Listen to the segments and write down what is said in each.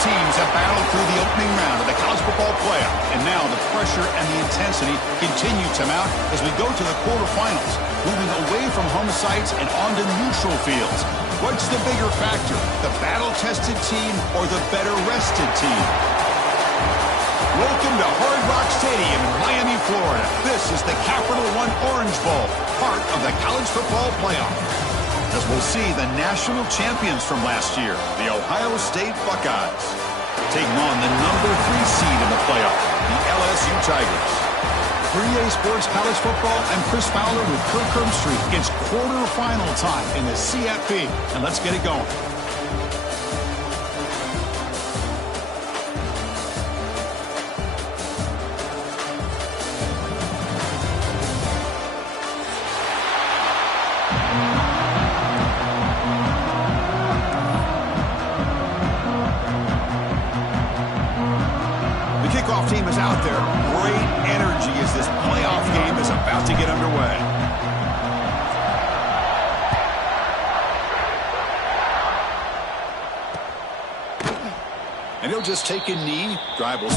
teams have battled through the opening round of the college football playoff, and now the pressure and the intensity continue to mount as we go to the quarterfinals, moving away from home sites and onto neutral fields. What's the bigger factor, the battle-tested team or the better-rested team? Welcome to Hard Rock Stadium in Miami, Florida. This is the Capital One Orange Bowl, part of the college football playoff. As we'll see the national champions from last year, the Ohio State Buckeyes, taking on the number 3 seed in the playoff, the LSU Tigers. 3A Sports College Football, I'm Chris Fowler with Kirk Herbstreit. It's quarterfinal time in the CFP, and let's get it going. Team is out there. Great energy as this playoff game is about to get underway. And he'll just take a knee. Drive will...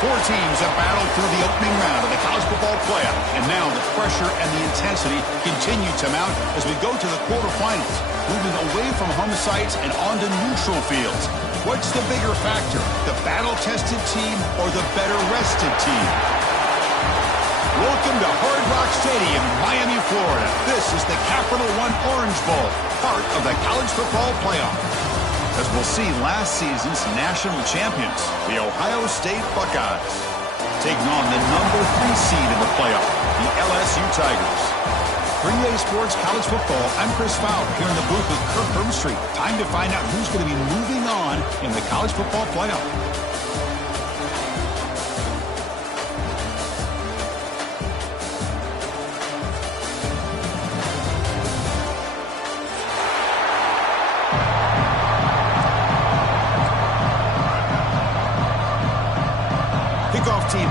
Four teams have battled through the opening round of the college football playoff, and now the pressure and the intensity continue to mount as we go to the quarterfinals, moving away from home sites and onto neutral fields. What's the bigger factor, the battle-tested team or the better-rested team? Welcome to Hard Rock Stadium in Miami, Florida. This is the Capital One Orange Bowl, part of the college football playoff. As we'll see last season's national champions, the Ohio State Buckeyes, taking on the number 3 seed in the playoff, the LSU Tigers. 3A Sports College Football, I'm Chris Fowler here in the booth with Kirk Herbstreit. Time to find out who's going to be moving on in the college football playoff.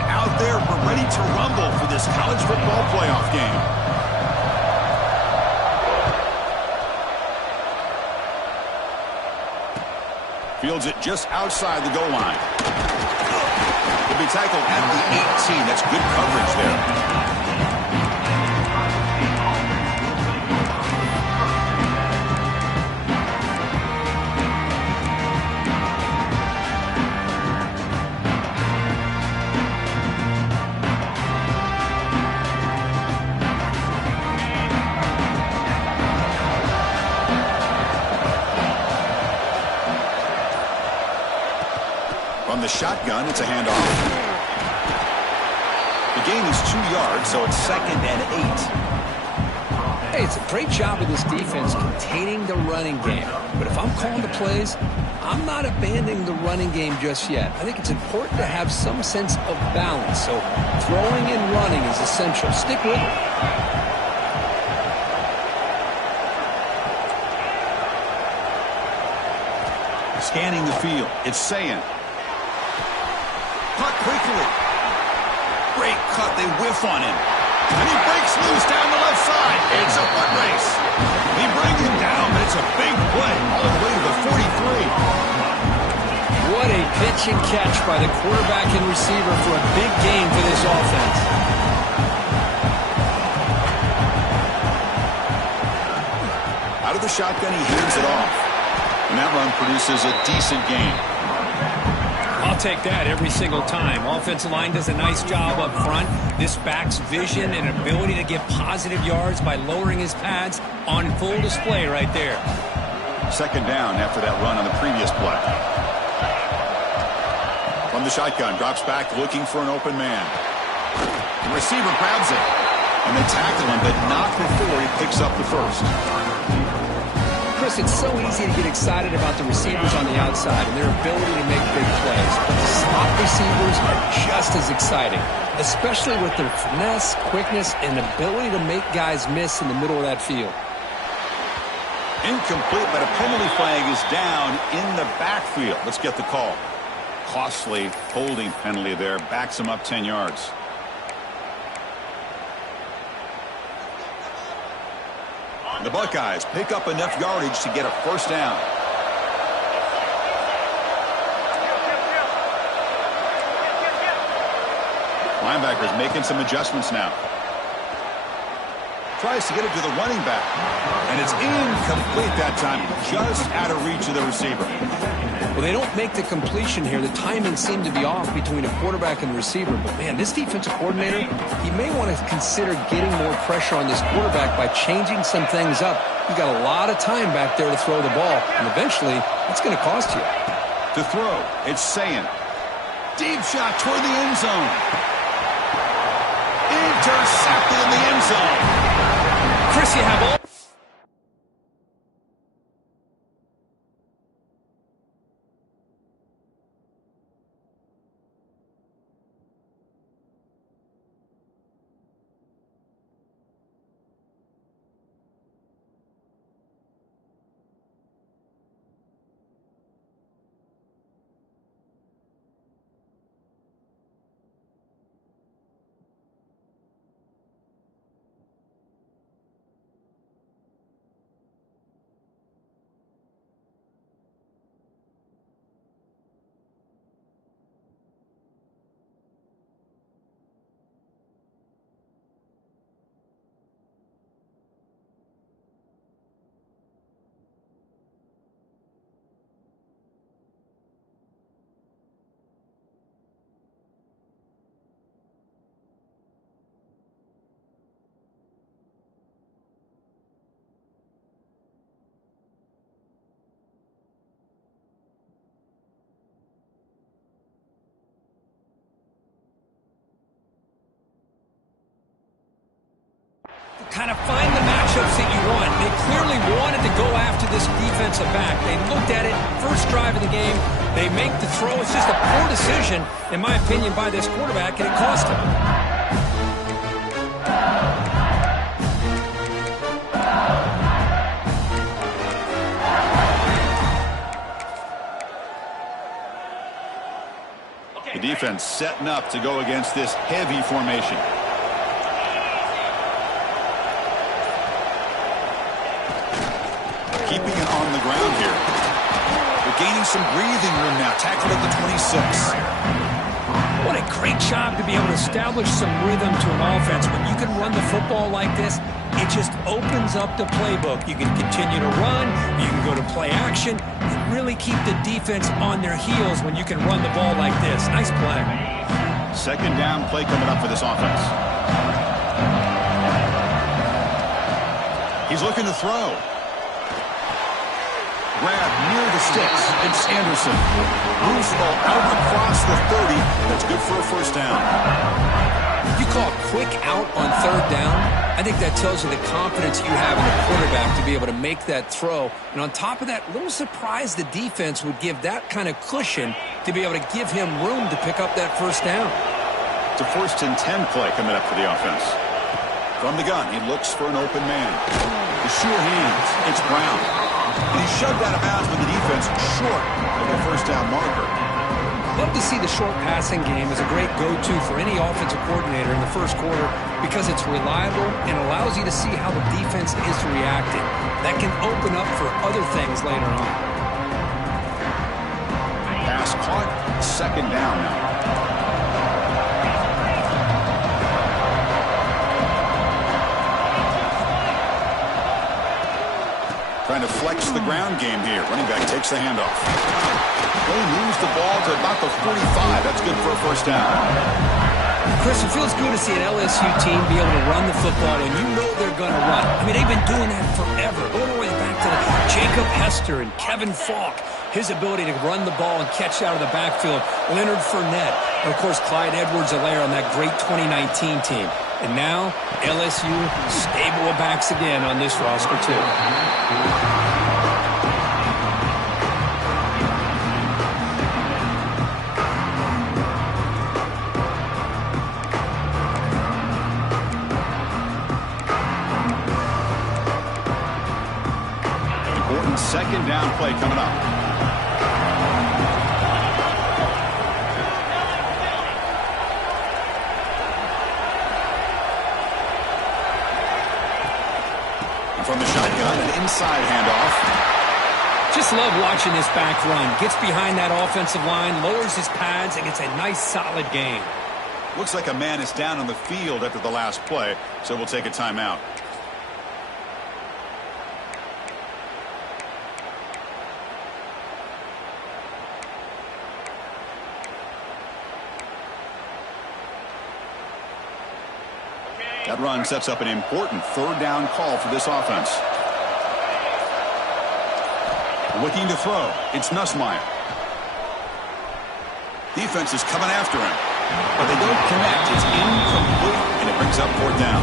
out there, we're ready to rumble for this college football playoff game. Fields it just outside the goal line. He'll be tackled at the 18. That's good coverage there. From the shotgun, it's a handoff. The gain is 2 yards, so it's 2nd and 8. Hey, it's a great job of this defense containing the running game. But if I'm calling the plays, I'm not abandoning the running game just yet. I think it's important to have some sense of balance. So throwing and running is essential. Stick with it. Scanning the field, it's Sayin. Cut quickly. Great cut. They whiff on him. And he breaks loose down the left side. It's a foot race. He brings him down, but it's a big play all the way to the 43. What a pitch and catch by the quarterback and receiver for a big gain for this offense. Out of the shotgun, he hands it off. And that run produces a decent gain. I'll take that every single time. Offensive line does a nice job up front. This back's vision and ability to get positive yards by lowering his pads on full display right there. 2nd down after that run on the previous play. From the shotgun, drops back looking for an open man. The receiver grabs it. And they tackle him, but not before he picks up the first. Chris, it's so easy to get excited about the receivers on the outside and their ability to make big plays. But the slot receivers are just as exciting, especially with their finesse, quickness, and ability to make guys miss in the middle of that field. Incomplete, but a penalty flag is down in the backfield. Let's get the call. Costly holding penalty there. Backs him up 10 yards. The Buckeyes pick up enough yardage to get a first down. Linebackers making some adjustments now. Tries to get it to the running back. And it's incomplete that time. Just out of reach of the receiver. Well, they don't make the completion here. The timing seemed to be off between a quarterback and receiver. But, man, this defensive coordinator, he may want to consider getting more pressure on this quarterback by changing some things up. He's got a lot of time back there to throw the ball. And eventually, it's going to cost you. To throw, it's Sayin. Deep shot toward the end zone. Intercepted in the end zone. Chris, you have all... kind of find the matchups that you want. They clearly wanted to go after this defensive back. They looked at it, first drive of the game. They make the throw. It's just a poor decision, in my opinion, by this quarterback, and it cost him. The defense setting up to go against this heavy formation. Keeping it on the ground here. They're gaining some breathing room now. Tackled at the 26. What a great job to be able to establish some rhythm to an offense. When you can run the football like this, it just opens up the playbook. You can continue to run. You can go to play action. And really keep the defense on their heels when you can run the ball like this. Nice play. Second down play coming up for this offense. He's looking to throw. Grab near the sticks. It's Anderson. Moves the ball out across the 30. That's good for a first down. You call quick out on third down. I think that tells you the confidence you have in the quarterback to be able to make that throw. And on top of that, a little surprised the defense would give that kind of cushion to be able to give him room to pick up that first down. It's a 1st and 10 play coming up for the offense. From the gun, he looks for an open man. The sure hands. It's Brown. And he shoved out of bounds with the defense short of the first down marker. Love to see the short passing game as a great go-to for any offensive coordinator in the first quarter because it's reliable and allows you to see how the defense is reacting. That can open up for other things later on. Pass caught. Second down now. Trying to flex the ground game here. Running back takes the handoff. He moves the ball to about the 45. That's good for a first down. Chris, it feels good to see an LSU team be able to run the football, and you know they're going to run. I mean, they've been doing that forever. Going all the way back to Jacob Hester and Kevin Falk. His ability to run the ball and catch out of the backfield. Leonard Fournette. And, of course, Clyde Edwards-Helaire on that great 2019 team. And now, LSU stable of backs again on this roster, too. Important second down play coming up. From the shotgun, an inside handoff. Just love watching this back run. Gets behind that offensive line, lowers his pads, and gets a nice solid gain. Looks like a man is down on the field after the last play, so we'll take a timeout. That run sets up an important third down call for this offense. Looking to throw. It's Nussmeier. Defense is coming after him. But they don't connect. It's incomplete, and it brings up fourth down.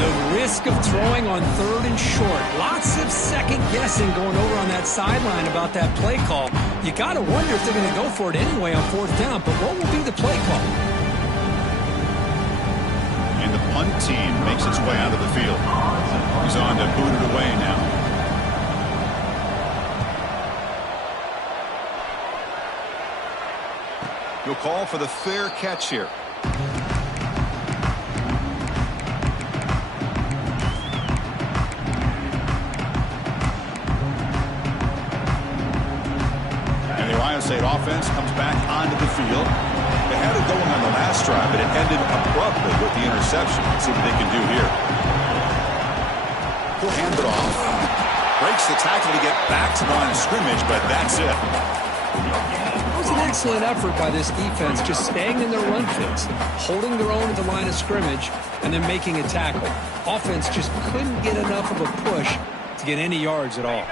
The risk of throwing on third and short. Lots of second guessing going over on that sideline about that play call. You got to wonder if they're going to go for it anyway on fourth down. But what will be the play call? And the punt team makes its way out of the field. He's on to boot it away now. He'll call for the fair catch here. And the Ohio State offense comes back onto the field. They had it going on the last drive, but it ended abruptly with the interception. Let's see what they can do here. He'll hand it off. Breaks the tackle to get back to the line of scrimmage, but that's it. It was an excellent effort by this defense, just staying in their run fits, holding their own at the line of scrimmage, and then making a tackle. Offense just couldn't get enough of a push to get any yards at all.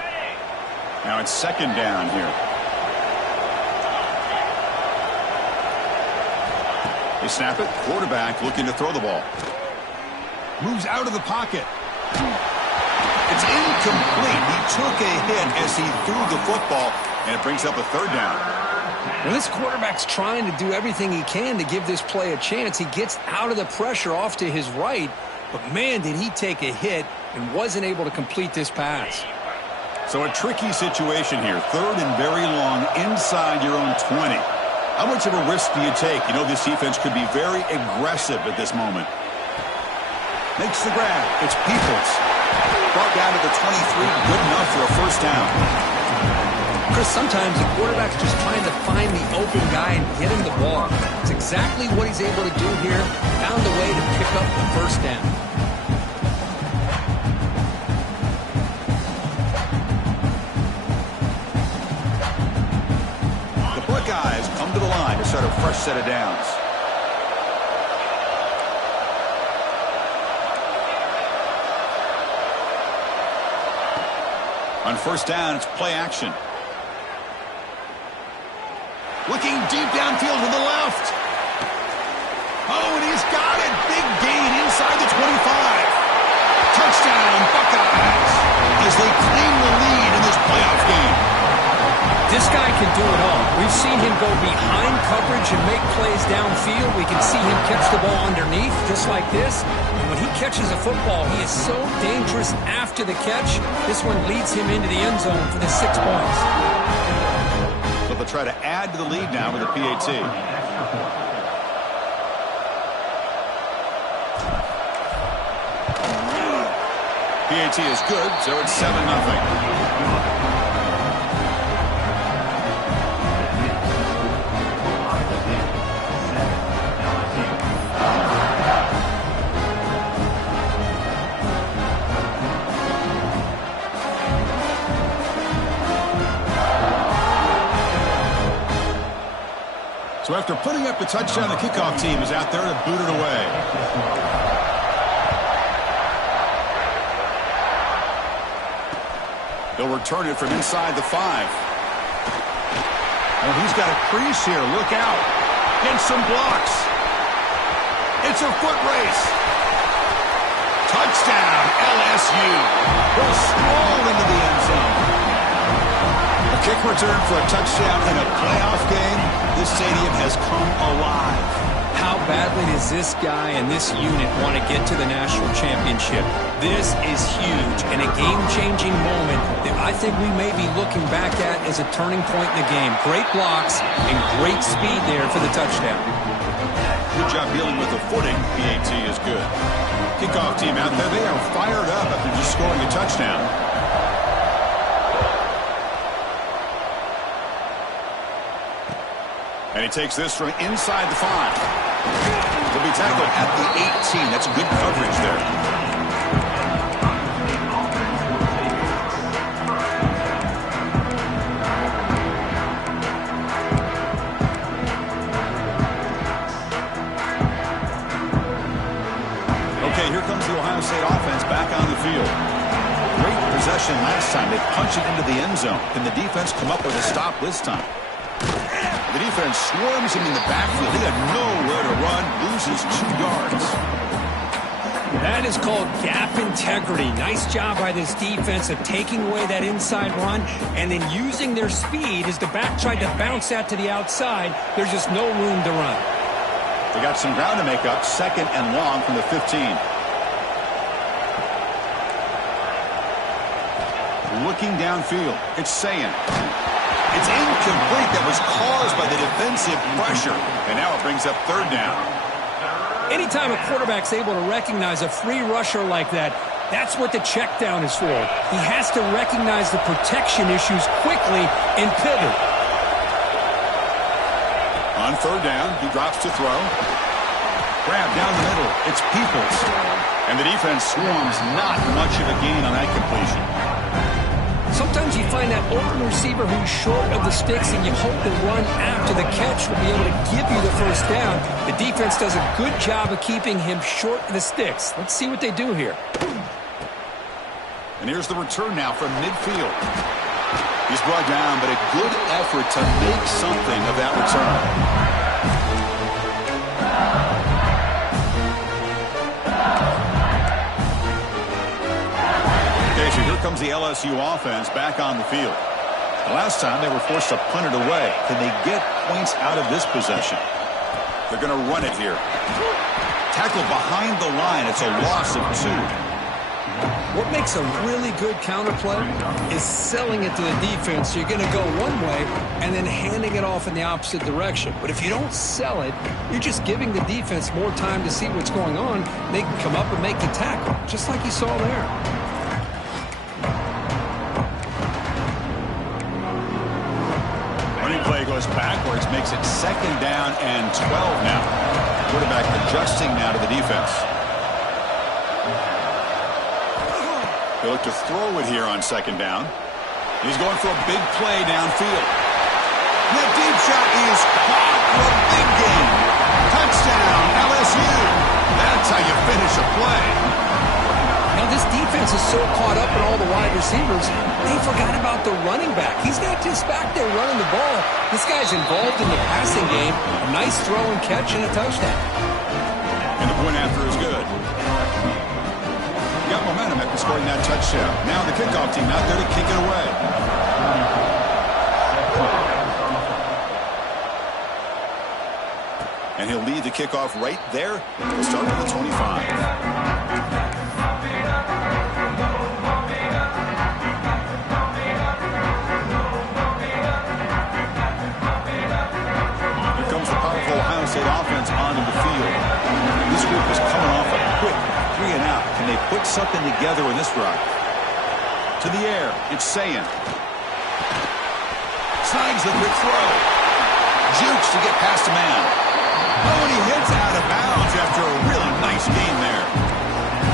Now it's second down here. They snap it. Quarterback looking to throw the ball. Moves out of the pocket. It's incomplete. He took a hit as he threw the football, and it brings up a third down. Well, this quarterback's trying to do everything he can to give this play a chance. He gets out of the pressure off to his right, but man, did he take a hit and wasn't able to complete this pass. So a tricky situation here. Third and very long inside your own 20. How much of a risk do you take? You know this defense could be very aggressive at this moment. Makes the grab. It's Peoples. Brought down to the 23. Good enough for a first down. Chris, sometimes the quarterback's just trying to find the open guy and get him the ball. It's exactly what he's able to do here. Found a way to pick up the first down. The Buckeyes come to the line to start a fresh set of downs. On first down, it's play action. Looking deep downfield to the left. Oh, and he's got it. Big gain inside the 25. Touchdown, Buckeyes, as they claim the lead in this playoff game. This guy can do it all. We've seen him go behind coverage and make plays downfield. We can see him catch the ball underneath, just like this. And when he catches a football, he is so dangerous after the catch. This one leads him into the end zone for the 6 points. So they'll try to add to the lead now with a PAT. PAT is good, so it's 7-0. So after putting up the touchdown, the kickoff team is out there to boot it away. They'll return it from inside the 5. Oh, he's got a crease here. Look out. Gets some blocks. It's a foot race. Touchdown, LSU. Will sprawl into the end zone. A kick return for a touchdown in a playoff game. This stadium has come alive. How badly does this guy and this unit want to get to the national championship? This is huge and a game-changing moment that I think we may be looking back at as a turning point in the game. Great blocks and great speed there for the touchdown. Good job dealing with the footing. PAT is good. Kickoff team out there. They are fired up after just scoring a touchdown. And he takes this from inside the 5. He'll be tackled at the 18. That's good coverage there. Okay, here comes the Ohio State offense back on the field. Great possession last time. They punch it into the end zone. Can the defense come up with a stop this time? The defense swarms him in the backfield. He had nowhere to run, loses 2 yards. That is called gap integrity. Nice job by this defense of taking away that inside run and then using their speed as the back tried to bounce that to the outside. There's just no room to run. They got some ground to make up, 2nd and long from the 15. Looking downfield, it's Sayan. It's incomplete. That was caused by the defensive pressure. And now it brings up 3rd down. Anytime a quarterback's able to recognize a free rusher like that, that's what the check down is for. He has to recognize the protection issues quickly and pivot. On 3rd down, he drops to throw. Grab down the middle. It's Peoples. And the defense swarms. Not much of a gain on that completion. Sometimes you find that open receiver who's short of the sticks and you hope the run after the catch will be able to give you the first down. The defense does a good job of keeping him short of the sticks. Let's see what they do here. And here's the return now from midfield. He's brought down, but a good effort to make something of that return. So here comes the LSU offense back on the field. The last time they were forced to punt it away. Can they get points out of this possession? They're going to run it here. Tackle behind the line. It's a loss of 2. What makes a really good counterplay is selling it to the defense. So you're going to go one way and then handing it off in the opposite direction. But if you don't sell it, you're just giving the defense more time to see what's going on. They can come up and make the tackle, just like you saw there. Running play goes backwards, makes it 2nd down and 12 now. Quarterback adjusting now to the defense. They look to throw it here on 2nd down. He's going for a big play downfield. That deep shot is caught for a big gain. Touchdown, LSU. That's how you finish a play. Now this defense is so caught up in all the wide receivers, they forgot about the running back. He's not just back there running the ball. This guy's involved in the passing game. A nice throw and catch and a touchdown. And the point after is good. Got momentum after scoring that touchdown. Now the kickoff team out there to kick it away. And he'll lead the kickoff right there. He'll start with the 25. Here comes the powerful Ohio State offense onto the field. This group is coming off a quick 3 and out. Can they put something together in this drive? To the air, it's Sayin. Snags the quick throw. Jukes to get past a man. Oh, and he hits out of bounds after a really nice game there.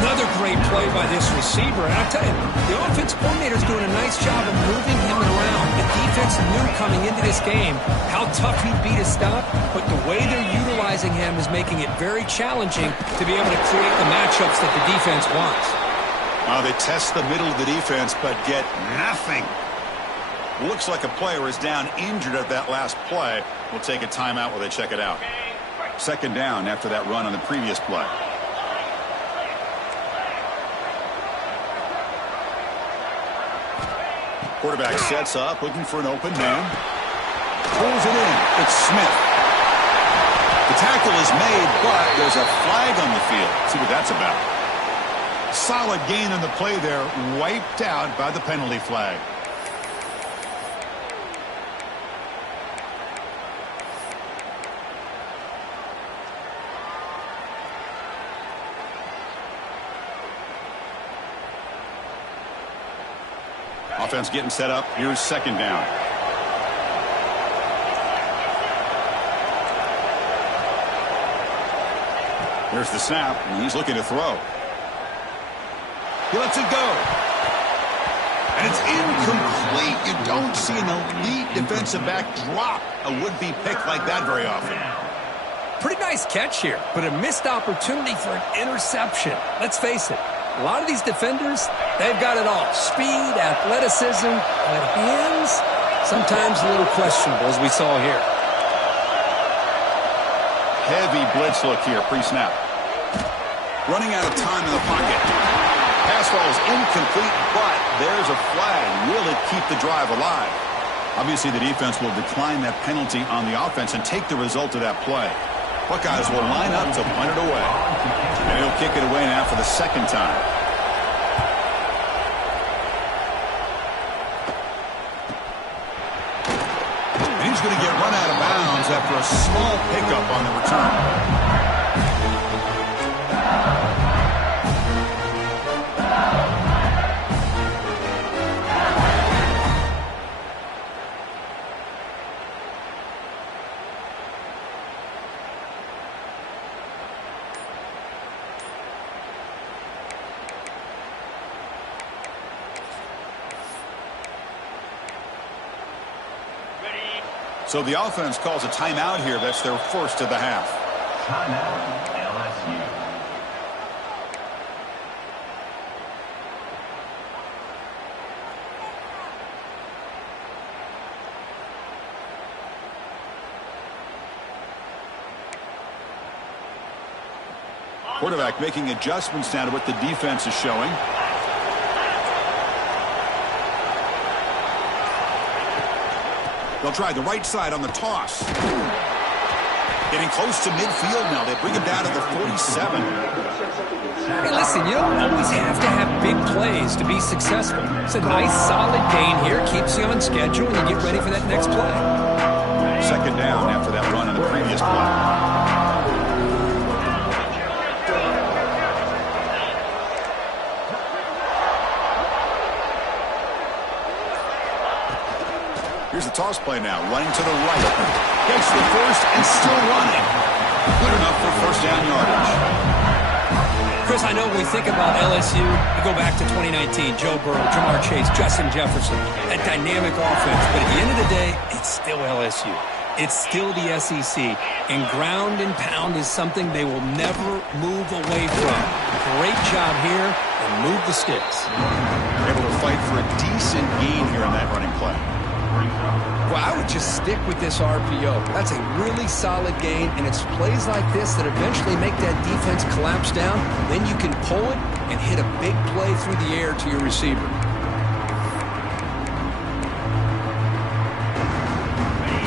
Another great play by this receiver. And I'll tell you, the offense coordinator's doing a nice job of moving him around. The defense knew coming into this game how tough he'd be to stop, but the way they're utilizing him is making it very challenging to be able to create the matchups that the defense wants. They test the middle of the defense, but get nothing. Looks like a player is down injured at that last play. We'll take a timeout while they check it out. 2nd down after that run on the previous play. Quarterback sets up, looking for an open man. Pulls it in. It's Smith. The tackle is made, but there's a flag on the field. See what that's about. Solid gain on the play there, wiped out by the penalty flag. Offense getting set up. Here's 2nd down. Here's the snap, and he's looking to throw. He lets it go. And it's incomplete. You don't see an elite defensive back drop a would-be pick like that very often. Pretty nice catch here, but a missed opportunity for an interception. Let's face it, a lot of these defenders, they've got it all. Speed, athleticism, but hands, sometimes a little questionable, as we saw here. Heavy blitz look here, pre-snap. Running out of time in the pocket. Pass ball is incomplete, but there's a flag. Will it keep the drive alive? Obviously, the defense will decline that penalty on the offense and take the result of that play. Buckeyes will line up to punt it away. And he'll kick it away now for the 2nd time. And he's going to get run out of bounds after a small pickup on the return. So the offense calls a timeout here. That's their first of the half. Timeout, LSU. Quarterback making adjustments now to what the defense is showing. They'll try the right side on the toss. Getting close to midfield now. They bring him down to the 47. Hey, listen, you don't always have to have big plays to be successful. It's a nice, solid gain here. Keeps you on schedule, and you get ready for that next play. Second down after that run on the previous play. Here's the toss play now, running to the right. Gets the first and still running. Good enough for first down yardage. Chris, I know when we think about LSU, we go back to 2019, Joe Burrow, Jamar Chase, Justin Jefferson, that dynamic offense. But at the end of the day, it's still LSU. It's still the SEC. And ground and pound is something they will never move away from. Great job here, and move the sticks. Able to fight for a decent gain here in that running play. Well, I would just stick with this RPO. That's a really solid gain, and it's plays like this that eventually make that defense collapse down. Then you can pull it and hit a big play through the air to your receiver.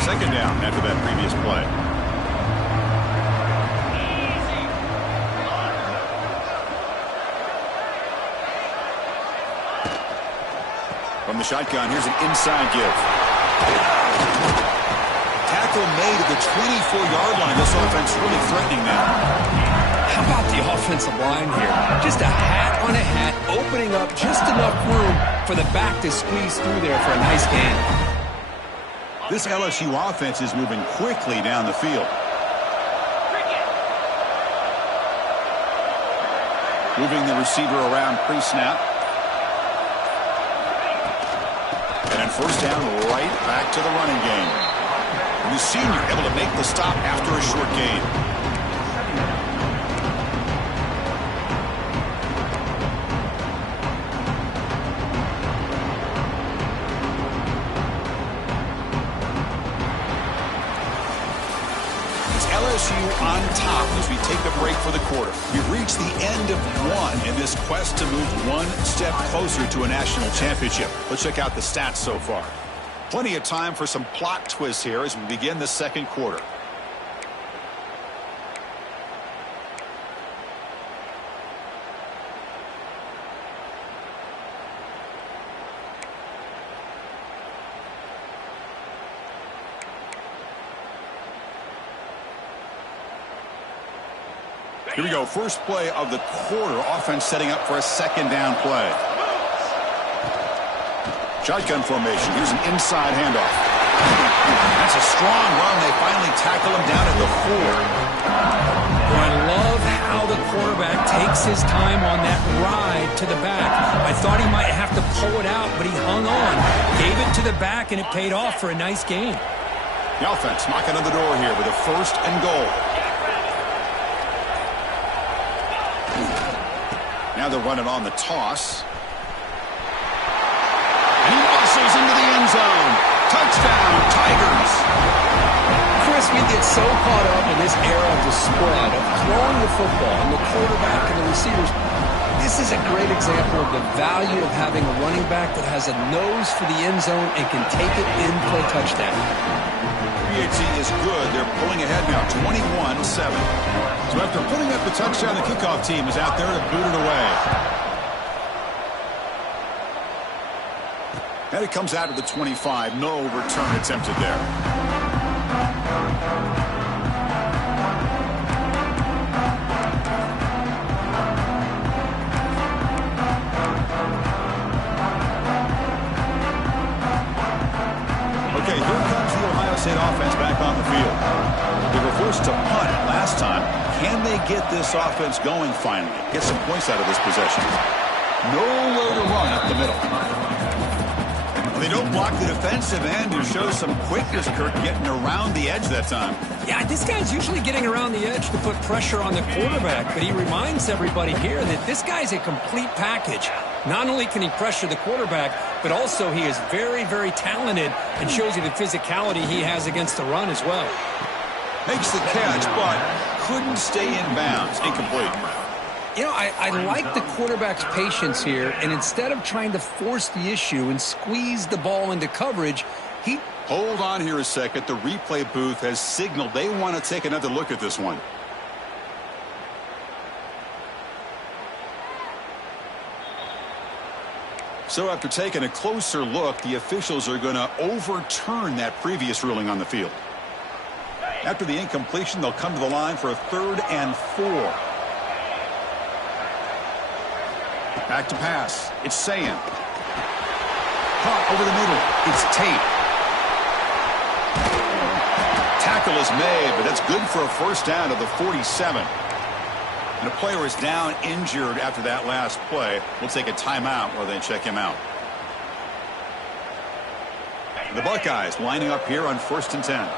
Second down after that previous play. From the shotgun, here's an inside give. Tackle made at the 24-yard line. This offense really threatening now. How about the offensive line here? Just a hat on a hat, opening up just enough room for the back to squeeze through there for a nice gain. This LSU offense is moving quickly down the field. Moving the receiver around pre-snap. And then first down, right back to the running game. And the senior able to make the stop after a short gain. It's LSU on top as we take a break for the quarter. We've reached the end of one in this quest to move one step closer to a national championship. Let's check out the stats so far. Plenty of time for some plot twists here as we begin the second quarter. Here we go. First play of the quarter. Offense setting up for a second down play. Shotgun formation. Here's an inside handoff. That's a strong run. They finally tackle him down at the 4. Well, I love how the quarterback takes his time on that ride to the back. I thought he might have to pull it out, but he hung on. Gave it to the back, and it paid off for a nice gain. The offense knocking on the door here with a first and goal. Now they're running on the toss. And he muscles into the end zone. Touchdown, Tigers. Chris, we get so caught up in this era of the spread, of throwing the football, and the quarterback and the receivers. This is a great example of the value of having a running back that has a nose for the end zone and can take it in for a touchdown. PAT is good. They're pulling ahead now, 21-7. So after putting up the touchdown, the kickoff team is out there to boot it away. And it comes out of the 25. No return attempted there. Okay, here comes the Ohio State offense back on the field. They were forced to punt last time. Can they get this offense going finally? Get some points out of this possession. Nowhere to run up the middle. They don't block the defensive end and show some quickness, Kirk, getting around the edge that time. Yeah, this guy's usually getting around the edge to put pressure on the quarterback, but he reminds everybody here that this guy's a complete package. Not only can he pressure the quarterback, but also he is very, very talented and shows you the physicality he has against the run as well. Makes the catch, but couldn't stay in bounds. Incomplete. You know, I like the quarterback's patience here, and instead of trying to force the issue and squeeze the ball into coverage, he Hold on here a second. The replay booth has signaled they want to take another look at this one. So after taking a closer look, the officials are going to overturn that previous ruling on the field. After the incompletion, they'll come to the line for a 3rd and 4. Back to pass. It's Sayan. Caught over the middle. It's Tate. Tackle is made, but that's good for a first down to the 47. And a player is down injured after that last play. We'll take a timeout while they check him out. The Buckeyes lining up here on 1st and 10.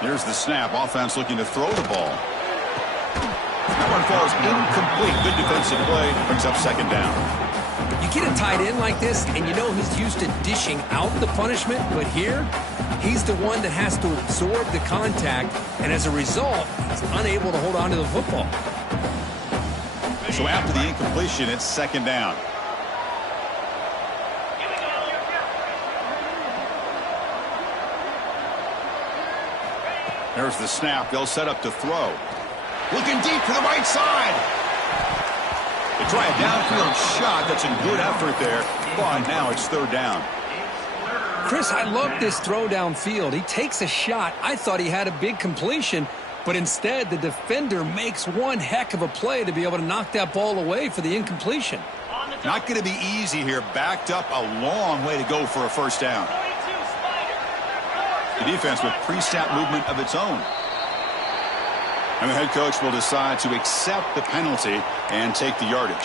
Here's the snap. Offense looking to throw the ball. That one falls incomplete. Good defensive play. Brings up 2nd down. You get a tight end like this, and you know he's used to dishing out the punishment, but here, he's the one that has to absorb the contact, and as a result, he's unable to hold on to the football. So after the incompletion, it's 2nd down. There's the snap. They'll set up to throw. Looking deep to the right side. They try a downfield shot. That's a good effort there. But now it's 3rd down. Chris, I love this throw downfield. He takes a shot. I thought he had a big completion, but instead the defender makes one heck of a play to be able to knock that ball away for the incompletion. Not going to be easy here. Backed up a long way to go for a first down. The defense with pre-snap movement of its own. And the head coach will decide to accept the penalty and take the yardage.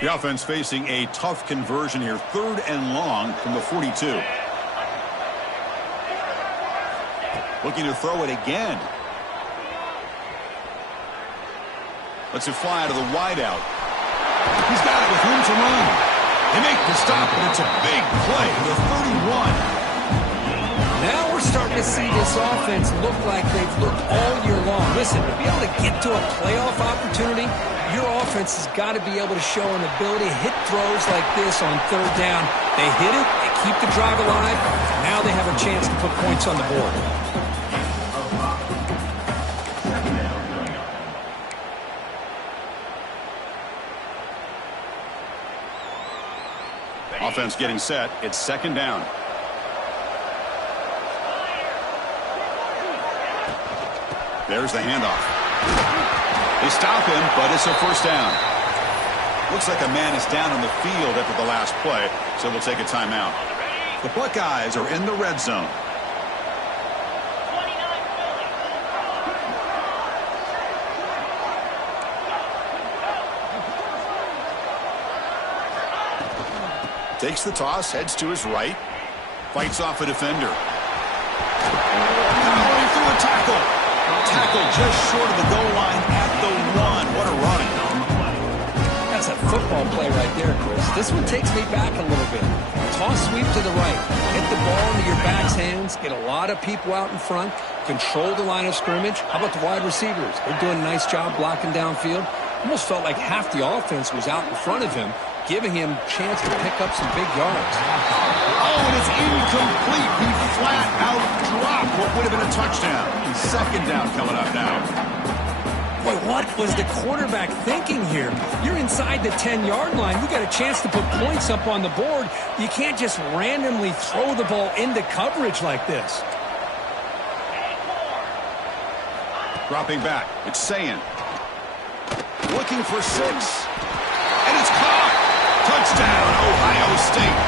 The offense facing a tough conversion here. 3rd and long from the 42. Looking to throw it again. Lets it fly out of the wideout. He's got it with room to run. They make the stop, and it's a big play to the 31. Now we're starting to see this offense look like they've looked all year long. Listen, to be able to get to a playoff opportunity, your offense has got to be able to show an ability to hit throws like this on 3rd down. They hit it, they keep the drive alive. Now they have a chance to put points on the board. Offense getting set. It's 2nd down. There's the handoff. They stop him, but it's a first down. Looks like a man is down on the field after the last play, so we'll take a timeout. The Buckeyes are in the red zone. Takes the toss, heads to his right. Fights off a defender. Going through a tackle. Tackle just short of the goal line at the 1. What a run. That's a football play right there, Chris. This one takes me back a little bit. Toss sweep to the right. Hit the ball into your back's hands. Get a lot of people out in front. Control the line of scrimmage. How about the wide receivers? They're doing a nice job blocking downfield. Almost felt like half the offense was out in front of him, giving him a chance to pick up some big yards. Oh, and it's incomplete. He flat out dropped what would have been a touchdown. 2nd down coming up now. Boy, what was the quarterback thinking here? You're inside the 10-yard line. You got a chance to put points up on the board. You can't just randomly throw the ball into coverage like this. Dropping back. It's Sayan. Looking for 6. And it's caught. Touchdown, Ohio State.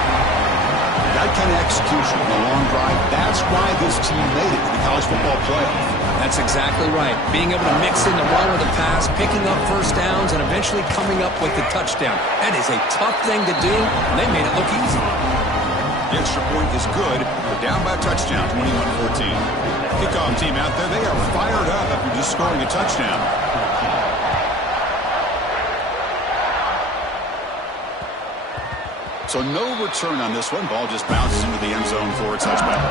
That kind of execution on a long drive, that's why this team made it to the college football playoff. That's exactly right. Being able to mix in the run with the pass, picking up first downs, and eventually coming up with the touchdown. That is a tough thing to do, and they made it look easy. The extra point is good. They're down by a touchdown, 21-14. Kickoff team out there, they are fired up after just scoring a touchdown. So no return on this one. Ball just bounces into the end zone for a touchback.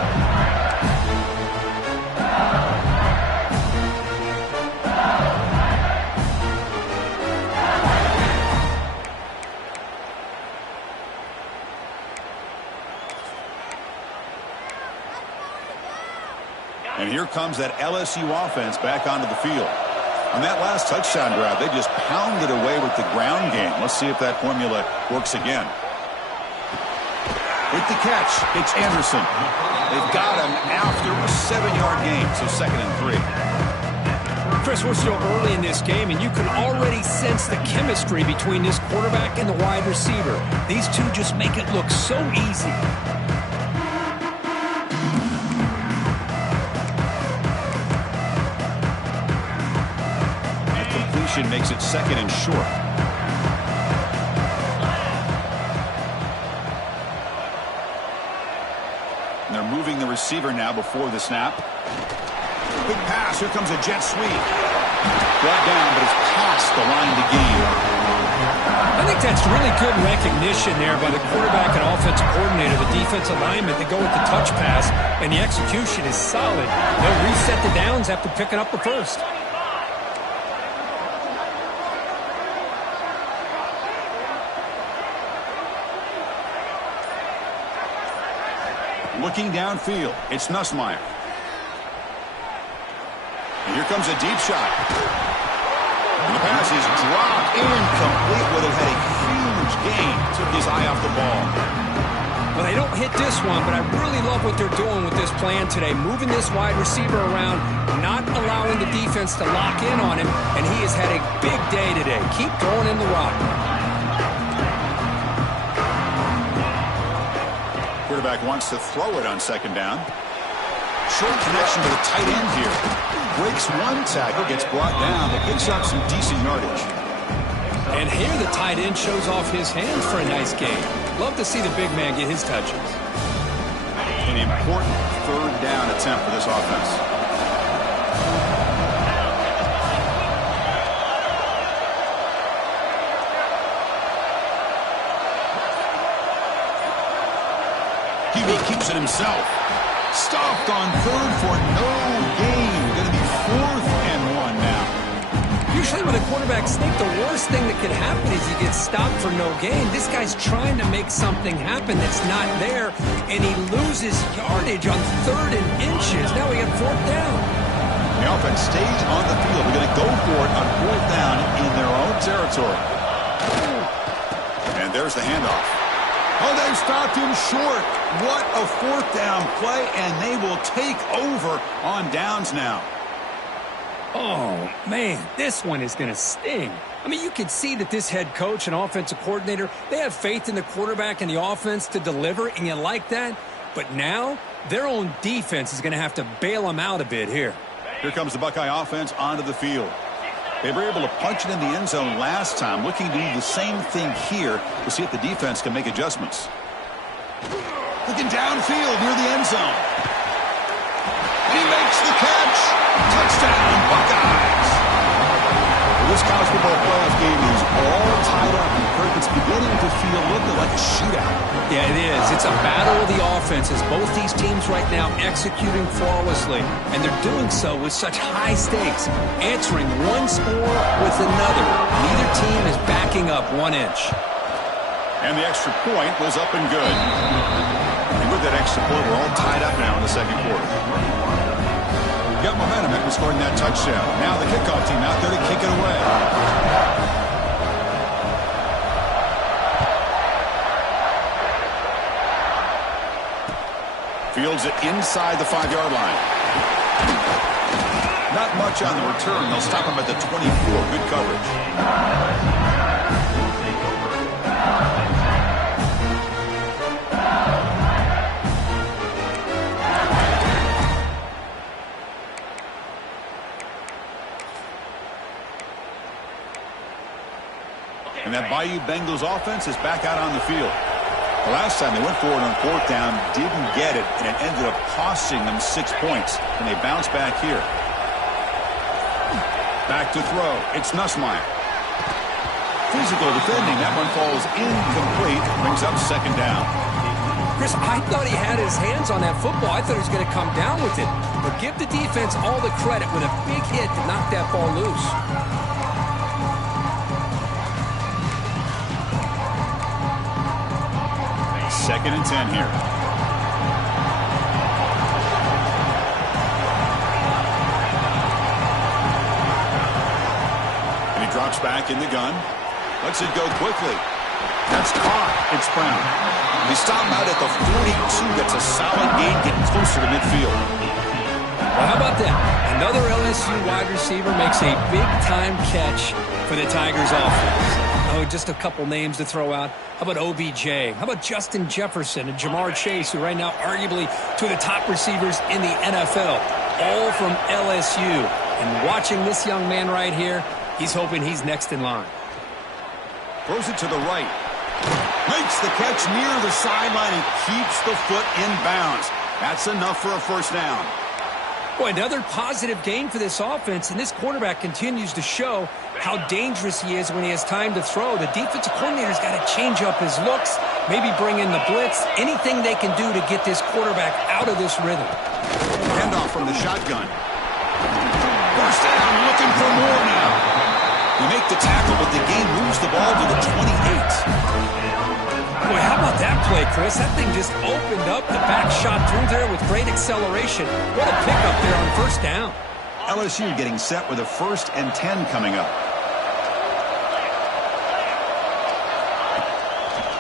And here comes that LSU offense back onto the field. On that last touchdown drive, they just pounded away with the ground game. Let's see if that formula works again. With the catch, it's Anderson. They've got him after a 7-yard gain, so 2nd and 3. Chris, we're still early in this game, and you can already sense the chemistry between this quarterback and the wide receiver. These two just make it look so easy. Makes it 2nd and short. And they're moving the receiver now before the snap. Big pass. Here comes a jet sweep. Brought down, but it's past the line to gain. I think that's really good recognition there by the quarterback and offensive coordinator, the defensive lineman, to go with the touch pass, and the execution is solid. They'll reset the downs after picking up the first. Looking downfield, it's Nussmeier. And here comes a deep shot. And the pass is dropped, incomplete, but it had a huge gain. Took his eye off the ball. Well, they don't hit this one, but I really love what they're doing with this plan today. Moving this wide receiver around, not allowing the defense to lock in on him, and he has had a big day today. Keep throwing in the rock. Quarterback wants to throw it on 2nd down. Short connection to the tight end here. Breaks one tackle, gets brought down, but picks up some decent yardage. And here the tight end shows off his hands for a nice gain. Love to see the big man get his touches. An important 3rd down attempt for this offense. Keeps it himself. Stopped on 3rd for no gain. Going to be 4th and 1 now. Usually when a quarterback sneak, the worst thing that could happen is he gets stopped for no gain. This guy's trying to make something happen that's not there, and he loses yardage on 3rd and inches. Now we got 4th down. The offense stays on the field. We're going to go for it on 4th down in their own territory. And there's the handoff. Oh, they stopped him short. What a 4th down play, and they will take over on downs now. Oh, man, this one is going to sting. I mean, you can see that this head coach and offensive coordinator, they have faith in the quarterback and the offense to deliver, and you like that. But now, their own defense is going to have to bail them out a bit here. Here comes the Buckeye offense onto the field. They were able to punch it in the end zone last time, looking to do the same thing here to see if the defense can make adjustments. Looking downfield near the end zone. And he makes the catch. Touchdown, Buckeyes. Well, this college football playoff game is all tied up. It's beginning to feel a little bit like a shootout. Yeah, it is. It's a battle of the offenses. Both these teams right now executing flawlessly, and they're doing so with such high stakes, answering one score with another. Neither team is backing up 1 inch. And the extra point was up and good. And with that extra point, we're all tied up now in the 2nd quarter. Got momentum after scoring that touchdown. Now the kickoff team out there to kick it away. Fields it inside the 5-yard line. Not much on the return. They'll stop him at the 24. Good coverage. And that Bayou Bengals offense is back out on the field. The last time they went forward on 4th down, didn't get it, and it ended up costing them 6 points. And they bounce back here. Back to throw. It's Nussmeier. physical defending. That one falls incomplete. Brings up second down. Chris, I thought he had his hands on that football. I thought he was going to come down with it. But give the defense all the credit with a big hit to knock that ball loose. Second and 10 here. And he drops back in the gun. Lets it go quickly. That's caught. It's Brown. They stop out at the 42. That's a solid gain, getting closer to midfield. Well, how about that? Another LSU wide receiver makes a big-time catch for the Tigers offense. Oh, just a couple names to throw out. How about OBJ? How about Justin Jefferson and Jamar Chase, who right now arguably two of the top receivers in the NFL, all from LSU. And watching this young man right here, he's hoping he's next in line. Throws it to the right. Makes the catch near the sideline and keeps the foot in bounds. That's enough for a first down. Boy, another positive gain for this offense, and this quarterback continues to show how dangerous he is when he has time to throw. The defensive coordinator's got to change up his looks, maybe bring in the blitz, anything they can do to get this quarterback out of this rhythm. Handoff from the shotgun. First down, looking for more now. We make the tackle, but the game moves the ball to the 28. Boy, how about that play, Chris? That thing just opened up. The back shot through there with great acceleration. What a pickup there on first down. LSU getting set with a 1st and 10 coming up.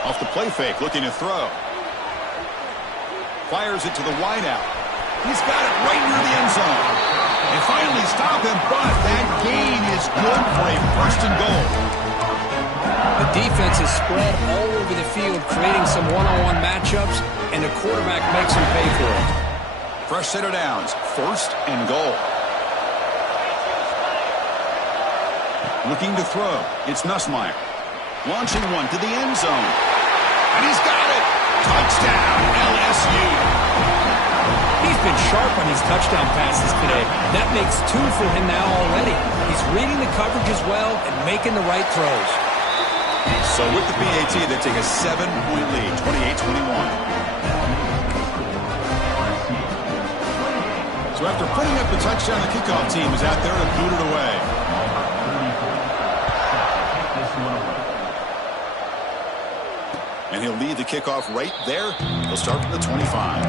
Off the play fake, looking to throw. Fires it to the wideout. He's got it right near the end zone. They finally stop him, but that gain is good for a 1st and goal. The defense is spread all over the field, creating some one-on-one matchups, and the quarterback makes them pay for it. Fresh set of downs, 1st and goal. Looking to throw. It's Nussmeier. Launching one to the end zone. And he's got it. Touchdown, LSU. He's been sharp on his touchdown passes today. That makes 2 for him now already. He's reading the coverage as well and making the right throws. So with the PAT, they take a 7-point lead, 28-21. So after putting up the touchdown, the kickoff team is out there to boot it away. And he'll lead the kickoff right there. He'll start from the 25.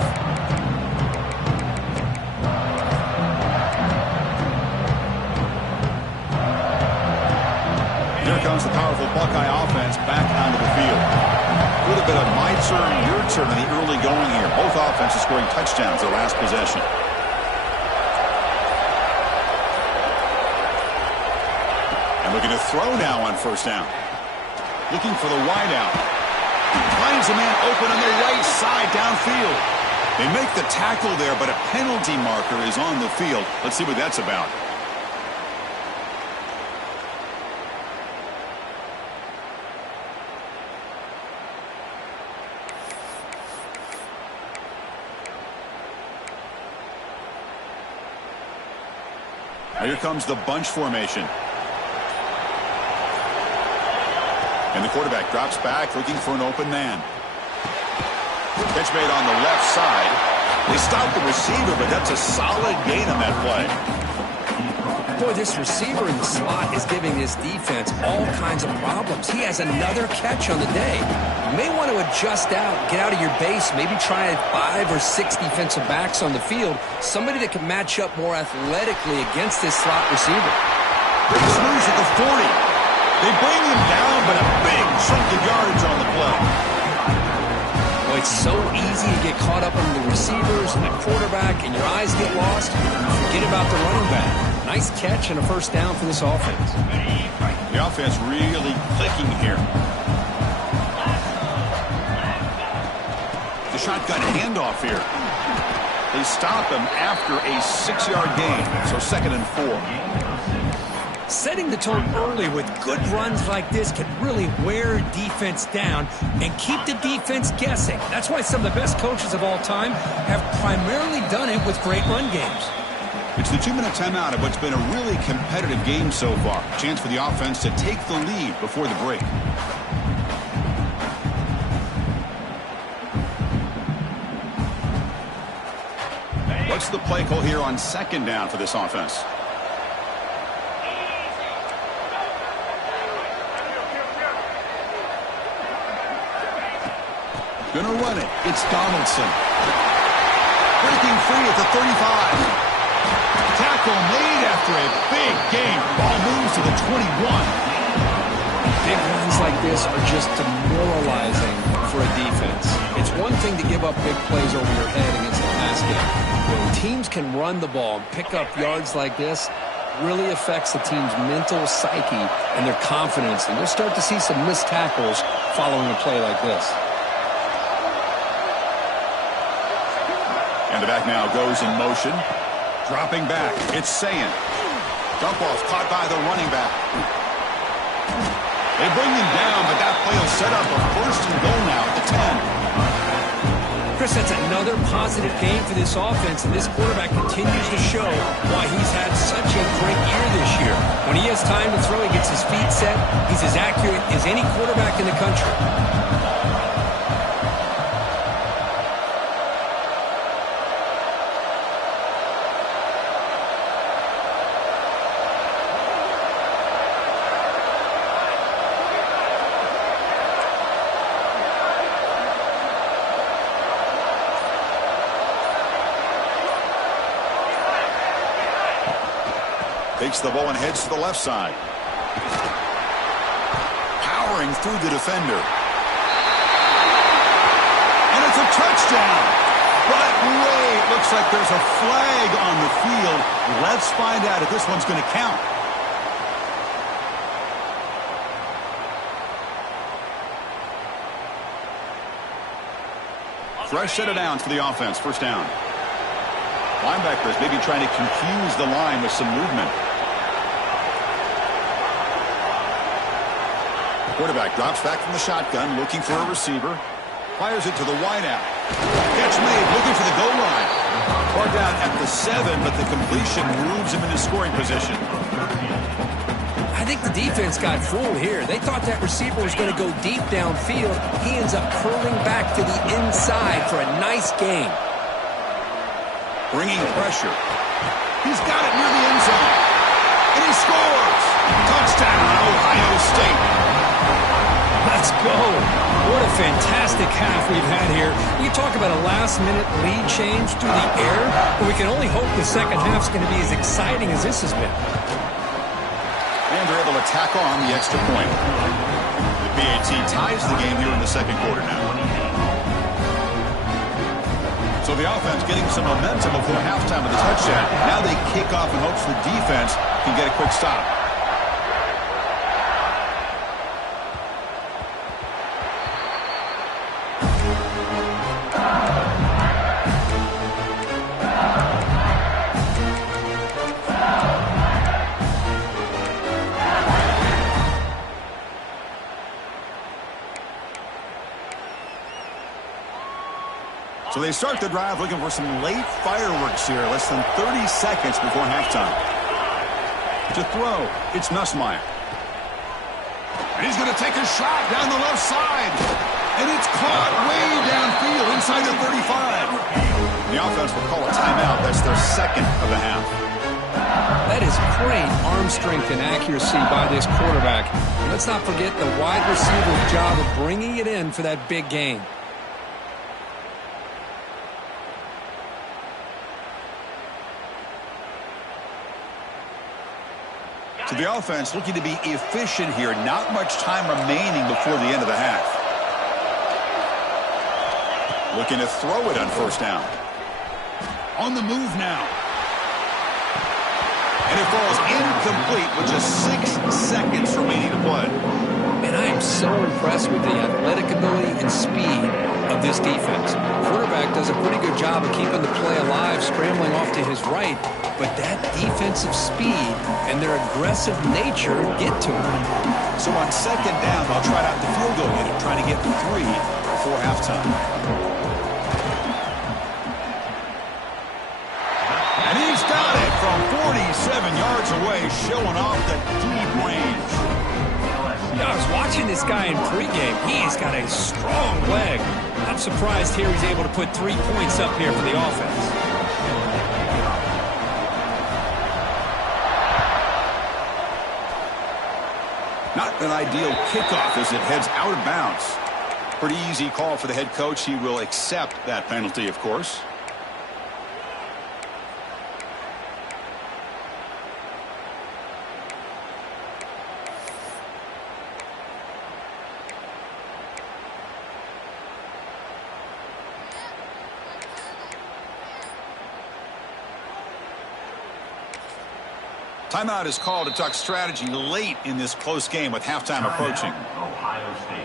Here comes the powerful Buckeye offense back onto the field. A little bit of my turn, your turn in the early going here. Both offenses scoring touchdowns their last possession. And looking to throw now on first down. Looking for the wideout. Finds a man open on the right side downfield. They make the tackle there, but a penalty marker is on the field. Let's see what that's about. Here comes the bunch formation. And the quarterback drops back looking for an open man. Catch made on the left side. They stop the receiver, but that's a solid gain on that play. Boy, this receiver in the slot is giving his defense all kinds of problems. He has another catch on the day. You may want to adjust out, get out of your base, maybe try 5 or 6 defensive backs on the field, somebody that can match up more athletically against this slot receiver. Big moves at the 40. They bring him down, but a big chunk of yardage on the play. Boy, it's so easy to get caught up in the receivers and the quarterback, and your eyes get lost. Forget about the running back. Nice catch and a first down for this offense. The offense really clicking here. The shotgun handoff here. They stop him after a 6-yard gain, so 2nd and 4. Setting the tone early with good runs like this can really wear defense down and keep the defense guessing. That's why some of the best coaches of all time have primarily done it with great run games. It's the 2-minute timeout of what's been a really competitive game so far. Chance for the offense to take the lead before the break. What's the play call here on second down for this offense? Gonna run it. It's Donaldson. Breaking free at the 35. Tackle made after a big game. Ball moves to the 21. Big runs like this are just demoralizing for a defense. It's one thing to give up big plays over your head against the pass game. When teams can run the ball and pick up yards like this, really affects the team's mental psyche and their confidence. And you'll start to see some missed tackles following a play like this. And the back now goes in motion. Dropping back. It's Sayan. Dump off caught by the running back. They bring him down, but that play will set up a first and goal now at the 10. Chris, that's another positive game for this offense, and this quarterback continues to show why he's had such a great year this year. When he has time to throw, he gets his feet set. He's as accurate as any quarterback in the country. Takes the ball and heads to the left side. Powering through the defender. And it's a touchdown. But wait, looks like there's a flag on the field. Let's find out if this one's going to count. Fresh set of downs for the offense. First down. Linebackers maybe trying to confuse the line with some movement. Quarterback drops back from the shotgun, looking for a receiver. Fires it to the wideout. Catch made, looking for the goal line. Far down at the 7, but the completion moves him into scoring position. I think the defense got fooled here. They thought that receiver was going to go deep downfield. He ends up curling back to the inside for a nice gain. Bringing pressure. He's got it near the end zone. And he scores. Touchdown, Ohio State. Let's go. What a fantastic half we've had here. You talk about a last-minute lead change through the air, but we can only hope the second half's going to be as exciting as this has been. And they're able to tack on the extra point. The BAT ties the game here in the second quarter now. So the offense getting some momentum before halftime with a touchdown. Now they kick off in hopes the defense can get a quick stop. So they start the drive looking for some late fireworks here. Less than 30 seconds before halftime. To throw, it's Nussmeier. And he's going to take a shot down the left side. And it's caught way downfield inside the 35. The offense will call a timeout. That's their second of the half. That is great arm strength and accuracy by this quarterback. And let's not forget the wide receiver's job of bringing it in for that big gain. So the offense looking to be efficient here. Not much time remaining before the end of the half. Looking to throw it on first down. On the move now. And it falls incomplete with just 6 seconds remaining to play. And I am so impressed with the athletic ability and speed of this defense. The quarterback does a pretty good job of keeping the play alive, scrambling off to his right. But that defensive speed and their aggressive nature get to him. So on second down, they'll try out the field goal unit, trying to get 3 before halftime. And he's got it. from 47 yards away, showing off the deep range. Yeah, I was watching this guy in pregame. He's got a strong leg. I'm surprised here he's able to put 3 points up here for the offense. Not an ideal kickoff as it heads out of bounds. Pretty easy call for the head coach. He will accept that penalty, of course. Timeout is called to talk strategy late in this close game with halftime approaching. Ohio State.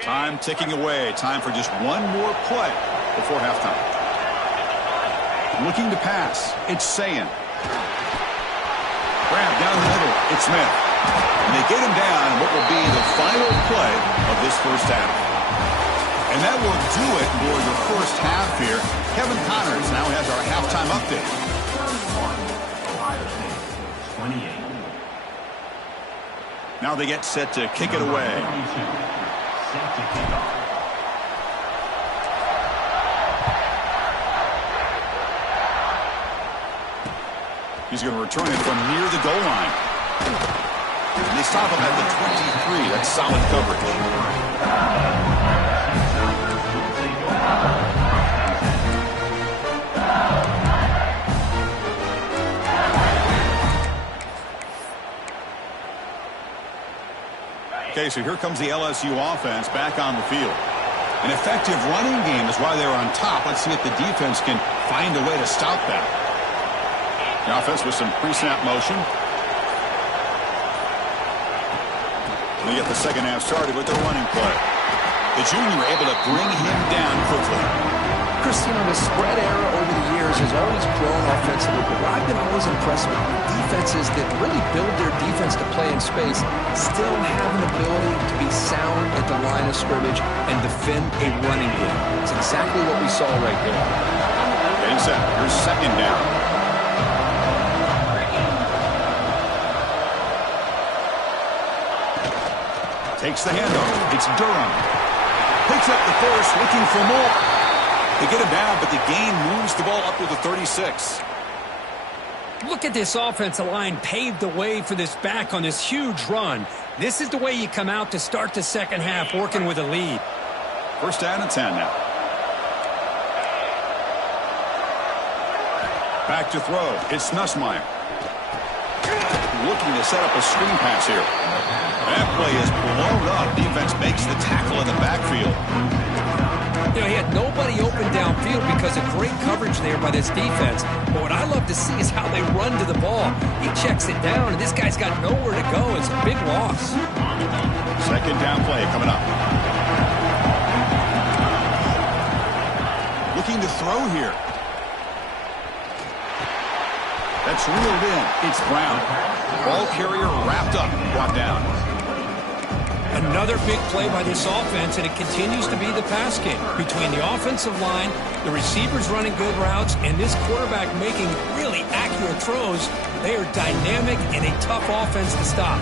Time ticking away. Time for just one more play before halftime. Looking to pass. It's Sayin. Grab down the middle. It's Smith. And they get him down in what will be the final play of this first half. And that will do it for the first half here. Kevin Connors now has our halftime update. Ohio State, 28. Now they get set to kick it away. 22. Set to kick off. He's going to return it from near the goal line. And they stop him at the 23. That's solid coverage. Okay, so here comes the LSU offense back on the field. An effective running game is why they're on top. Let's see if the defense can find a way to stop that. The offense with some pre-snap motion. They get the second half started with their running play. The junior able to bring him down quickly. Chris, you know, the spread era over the years has always grown offensively, but what I've been always impressed with defenses that really build their defense to play in space still have an ability to be sound at the line of scrimmage and defend a running game. It's exactly what we saw right there. Getting set. Here's second down. Takes the handoff. It's Durham. Picks up the first, looking for more. They get him down, but the gain moves the ball up to the 36. Look at this offensive line paved the way for this back on this huge run. This is the way you come out to start the second half, working with a lead. First down and 10 now. Back to throw. It's Nussmeier. Looking to set up a screen pass here. That play is blown up. Defense makes the tackle in the backfield. You know, he had nobody open downfield because of great coverage there by this defense. But what I love to see is how they run to the ball. He checks it down, and this guy's got nowhere to go. It's a big loss. Second down play coming up. Looking to throw here. That's reeled in. It's Brown. Ball carrier wrapped up, brought down. Another big play by this offense, and it continues to be the pass game. Between the offensive line, the receivers running good routes, and this quarterback making really accurate throws, they are dynamic and a tough offense to stop.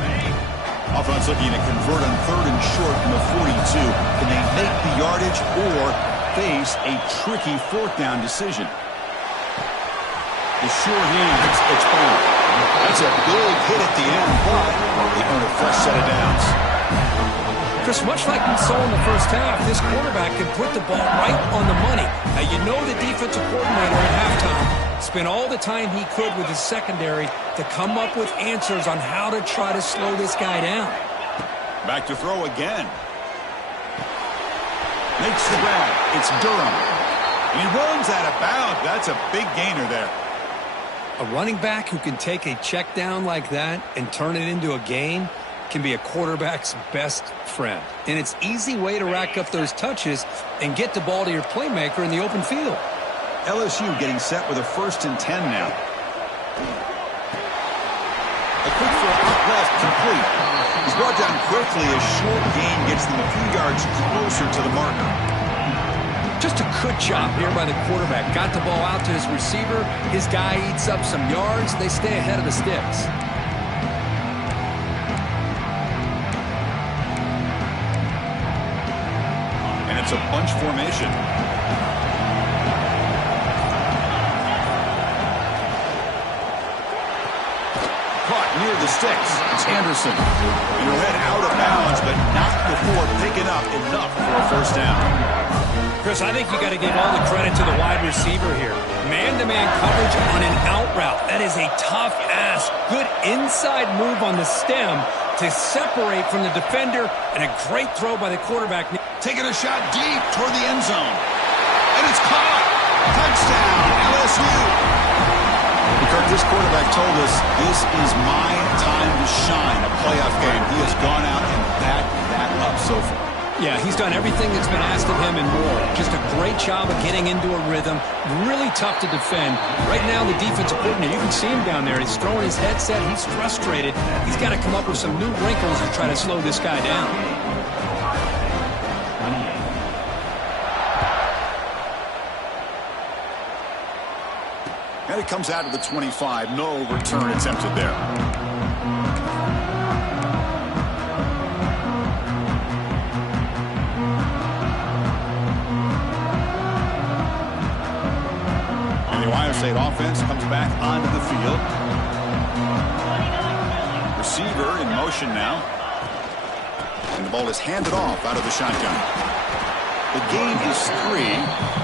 Offense looking to convert on third and short from the 42. Can they make the yardage or face a tricky fourth down decision? The sure hands, it's Brown. That's a big hit at the end, but they earn a fresh set of downs. Chris, much like we saw in the first half, this quarterback can put the ball right on the money. Now, you know the defensive coordinator at halftime spent all the time he could with his secondary to come up with answers on how to try to slow this guy down. Back to throw again. Makes the grab. It's Durham. He runs out of bounds. That's a big gainer there. A running back who can take a check down like that and turn it into a gain can be a quarterback's best friend. And it's an easy way to rack up those touches and get the ball to your playmaker in the open field. LSU getting set with a 1st and 10 now. A quick throw up left, complete. He's brought down quickly. A short gain gets them a few yards closer to the marker. Just a good job here by the quarterback. Got the ball out to his receiver. His guy eats up some yards. They stay ahead of the sticks. And it's a bunch formation. Caught near the sticks. It's Anderson. He'll head out of bounds, but not before picking up enough for a first down. Chris, I think you got to give all the credit to the wide receiver here. Man-to-man coverage on an out route. That is a tough ask. Good inside move on the stem to separate from the defender, and a great throw by the quarterback. Taking a shot deep toward the end zone. And it's caught. Touchdown, LSU. Because this quarterback told us this is my time to shine, a playoff game. He has gone out and backed that up so far. Yeah, he's done everything that's been asked of him and more. Just a great job of getting into a rhythm. Really tough to defend. Right now, the defensive coordinator, you can see him down there. He's throwing his headset. He's frustrated. He's got to come up with some new wrinkles to try to slow this guy down. And it comes out of the 25. No return attempted there. And the Ohio State offense comes back onto the field. Receiver in motion now. And the ball is handed off out of the shotgun. The gain is 3.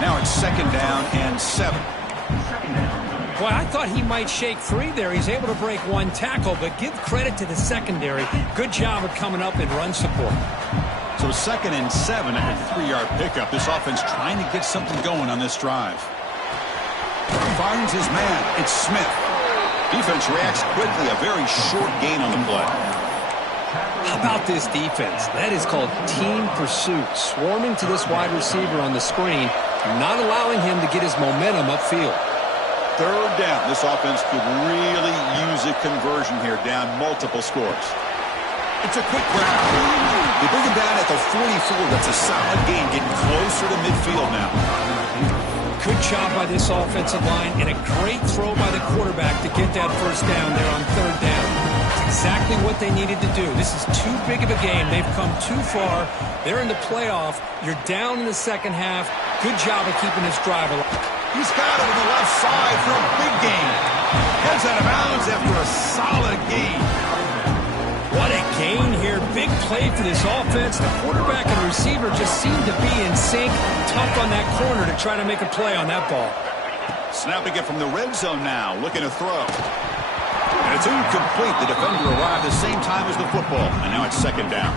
Now it's 2nd down and 7. Boy, I thought he might shake free there. He's able to break one tackle, but give credit to the secondary. Good job of coming up in run support. So 2nd and 7 at a 3-yard pickup. This offense trying to get something going on this drive. Finds his man. It's Smith. Defense reacts quickly. A very short gain on the play. How about this defense? That is called team pursuit. Swarming to this wide receiver on the screen, not allowing him to get his momentum upfield. 3rd down. This offense could really use a conversion here, down multiple scores. It's a quick grab. They bring him down at the 44. That's a solid gain, getting closer to midfield now. Good job by this offensive line, and a great throw by the quarterback to get that first down there on 3rd down. It's exactly what they needed to do. This is too big of a game. They've come too far. They're in the playoff. You're down in the second half. Good job of keeping this drive alive. He's got it on the left side for a big gain. Heads out of bounds after a solid gain. What a gain here. Big play for this offense. The quarterback and receiver just seem to be in sync. Tough on that corner to try to make a play on that ball. Snapping it from the red zone now. Looking to throw. And it's incomplete. The defender arrived at the same time as the football. And now it's 2nd down.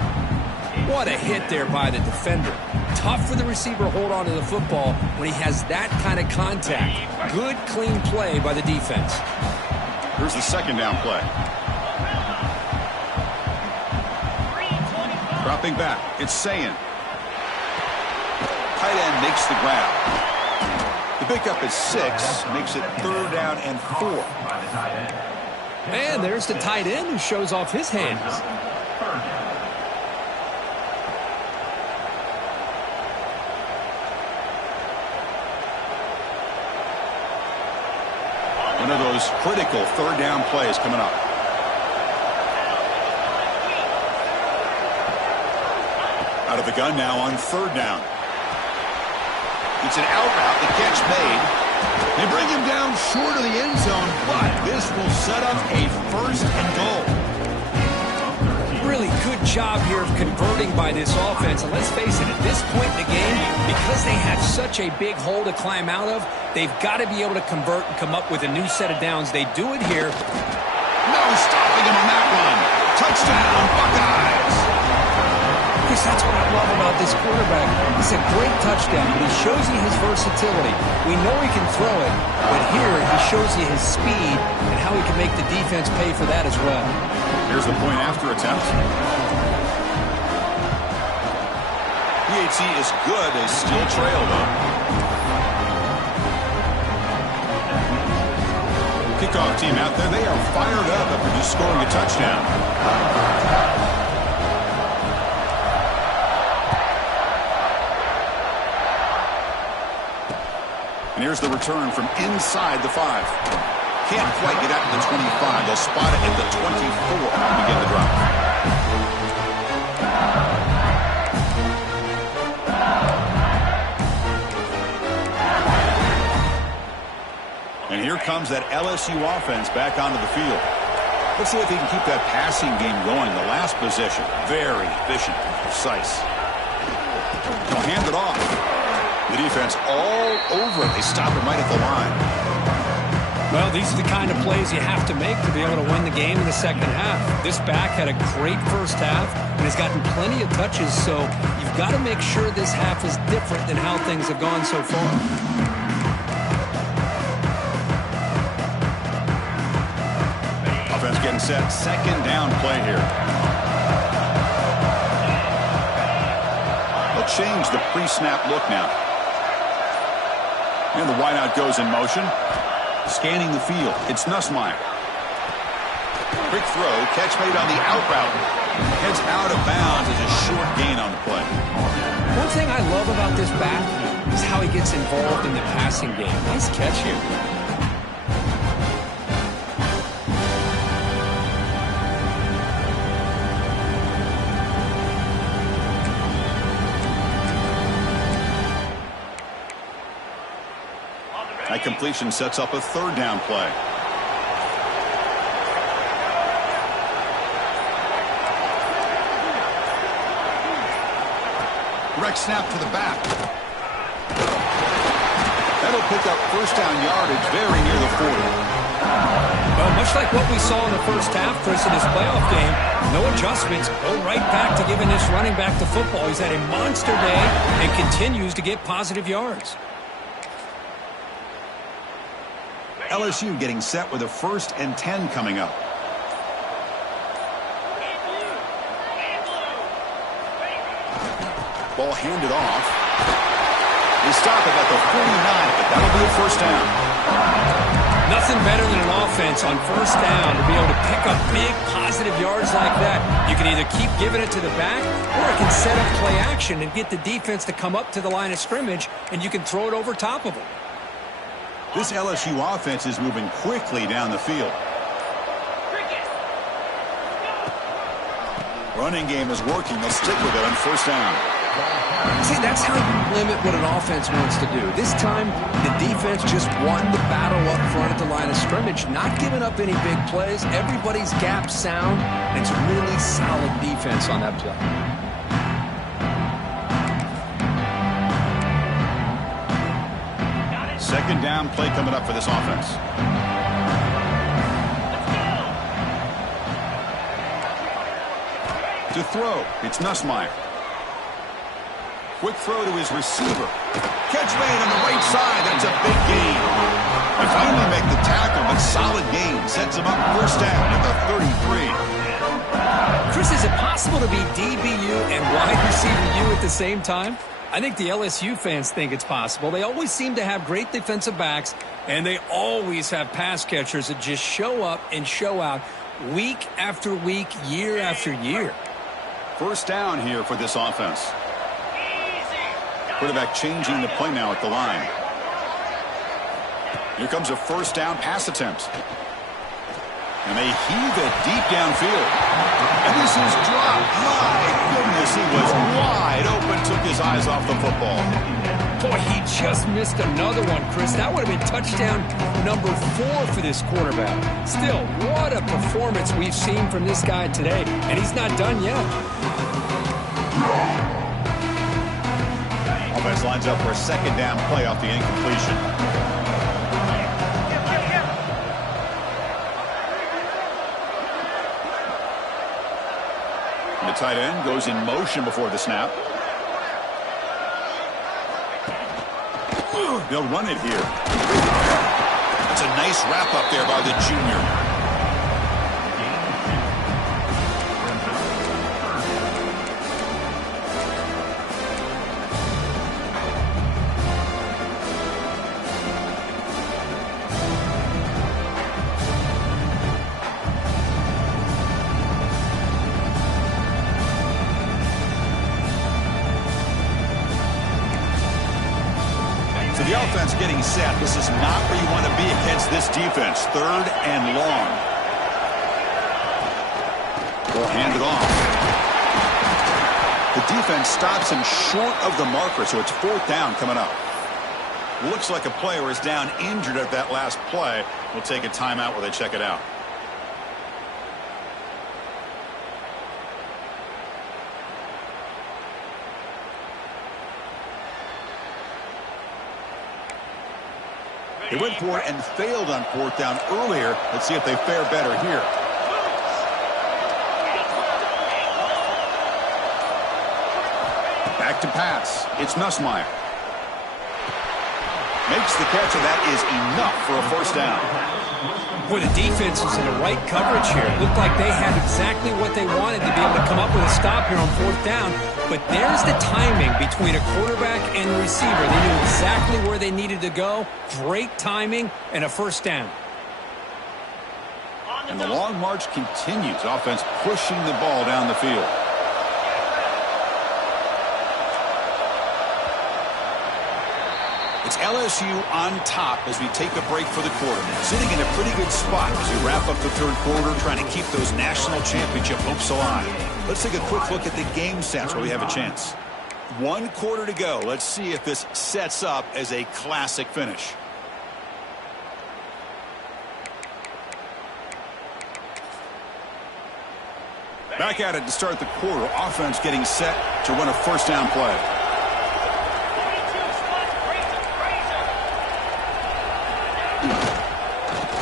What a hit there by the defender. Tough for the receiver to hold on to the football when he has that kind of contact. Good, clean play by the defense. Here's the 2nd down play. Dropping back. It's Sayin. Tight end makes the grab. The pickup is 6. Makes it 3rd down and 4. And there's the tight end who shows off his hands. One of those critical 3rd down plays coming up. Out of the gun now on 3rd down. It's an out route. The catch made. They bring him down short of the end zone, but this will set up a 1st and goal. Really good job here of converting by this offense. And let's face it, at this point in the game, because they have such a big hole to climb out of, they've got to be able to convert and come up with a new set of downs. They do it here. No stopping him on that one. Touchdown, Buckeyes. Chris, that's what I love about this quarterback. It's a great touchdown, but he shows you his versatility. We know he can throw it, but here he shows you his speed and how he can make the defense pay for that as well. Here's the point after attempt. PAT is good. They still trail, though. Kickoff team out there. They are fired up after just scoring a touchdown. And here's the return from inside the 5. Can't quite get out to the 25. They'll spot it at the 24 and begin the drive. And here comes that LSU offense back onto the field. Let's see if he can keep that passing game going. The last possession, very efficient and precise. They'll hand it off. The defense all over it. They stop it right at the line. Well, these are the kind of plays you have to make to be able to win the game in the second half. This back had a great first half and has gotten plenty of touches, so you've got to make sure this half is different than how things have gone so far. Offense getting set. Second down play here. They'll change the pre-snap look now. And the wideout goes in motion. Scanning the field. It's Nussmeier. Quick throw. Catch made on the out route. Heads out of bounds as a short gain on the play. One thing I love about this back is how he gets involved in the passing game. Nice catch here. That completion sets up a third down play. Direct snap to the back. That'll pick up first down yardage very near the 40. Well, much like what we saw in the first half, Chris, in this playoff game, no adjustments. Go right back to giving this running back the football. He's had a monster day and continues to get positive yards. LSU getting set with a 1st and 10 coming up. Ball handed off. They stop it at the 49, but that'll be a first down. Nothing better than an offense on first down to be able to pick up big positive yards like that. You can either keep giving it to the back, or it can set up play action and get the defense to come up to the line of scrimmage, and you can throw it over top of them. This LSU offense is moving quickly down the field. Running game is working. They'll stick with it on first down. See, that's how you limit what an offense wants to do. This time, the defense just won the battle up front at the line of scrimmage, not giving up any big plays. Everybody's gap sound, and it's really solid defense on that play. Second down play coming up for this offense. To throw, it's Nussmeier. Quick throw to his receiver. Catch made on the right side. That's a big gain. They finally make the tackle, but solid gain. Sets him up first down at the 33. Chris, is it possible to be DBU and wide receiver U at the same time? I think the LSU fans think it's possible. They always seem to have great defensive backs, and they always have pass catchers that just show up and show out week after week, year after year. First down here for this offense. Quarterback changing the play now at the line. Here comes a first down pass attempt. And they heave it deep downfield. And this is dropped. My goodness, he was wide open, took his eyes off the football. Boy, he just missed another one, Chris. That would have been touchdown number 4 for this quarterback. Still, what a performance we've seen from this guy today. And he's not done yet. Offense lines up for a second down play off the incompletion. The tight end goes in motion before the snap. They'll run it here. That's a nice wrap up there by the junior. So the offense getting set. This is not where you want to be against this defense. 3rd and long. Will hand it off. The defense stops him short of the marker, so it's 4th down coming up. Looks like a player is down injured at that last play. We'll take a timeout while they check it out. They went for it and failed on 4th down earlier. Let's see if they fare better here. Back to pass. It's Nussmeier. Makes the catch, and that is enough for a 1st down. Boy, the defense was in the right coverage here. It looked like they had exactly what they wanted to be able to come up with a stop here on 4th down. But there's the timing between a quarterback and the receiver. They knew exactly where they needed to go. Great timing and a 1st down. And the long march continues. Offense pushing the ball down the field. It's LSU on top as we take a break for the quarter. Sitting in a pretty good spot as we wrap up the 3rd quarter, trying to keep those national championship hopes alive. Let's take a quick look at the game stats where we have a chance. 1 quarter to go. Let's see if this sets up as a classic finish. Back at it to start the quarter. Offense getting set to run a 1st down play.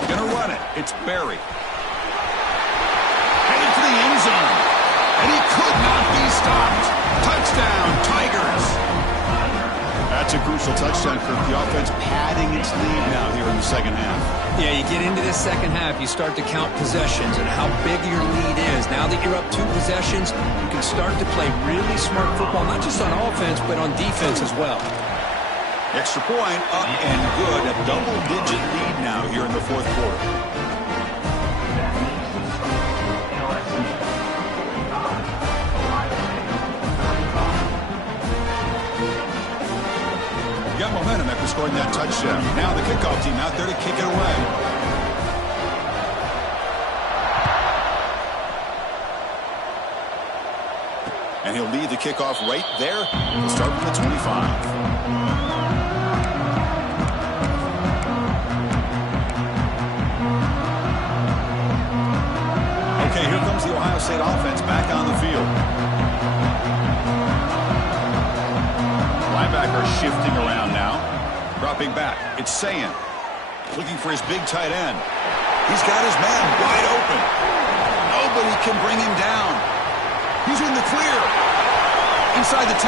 Gonna run it. It's Barry. Headed for the end zone. And he could not be stopped. Touchdown, Tigers. That's a crucial touchdown, Kirk. The offense padding its lead now here in the 2nd half. Yeah, you get into this 2nd half, you start to count possessions and how big your lead is. Now that you're up 2 possessions, you can start to play really smart football, not just on offense, but on defense as well. Extra point, up and good. A double-digit lead now here in the 4th quarter. Got momentum after scoring that touchdown. Now the kickoff team out there to kick it away. And he'll lead the kickoff right there. He'll start from the 25. Okay, here comes the Ohio State offense back on the field. Linebacker shifting around now. Dropping back. It's Sayan. Looking for his big tight end. He's got his man wide open. Nobody can bring him down. He's in the clear. Inside the 10.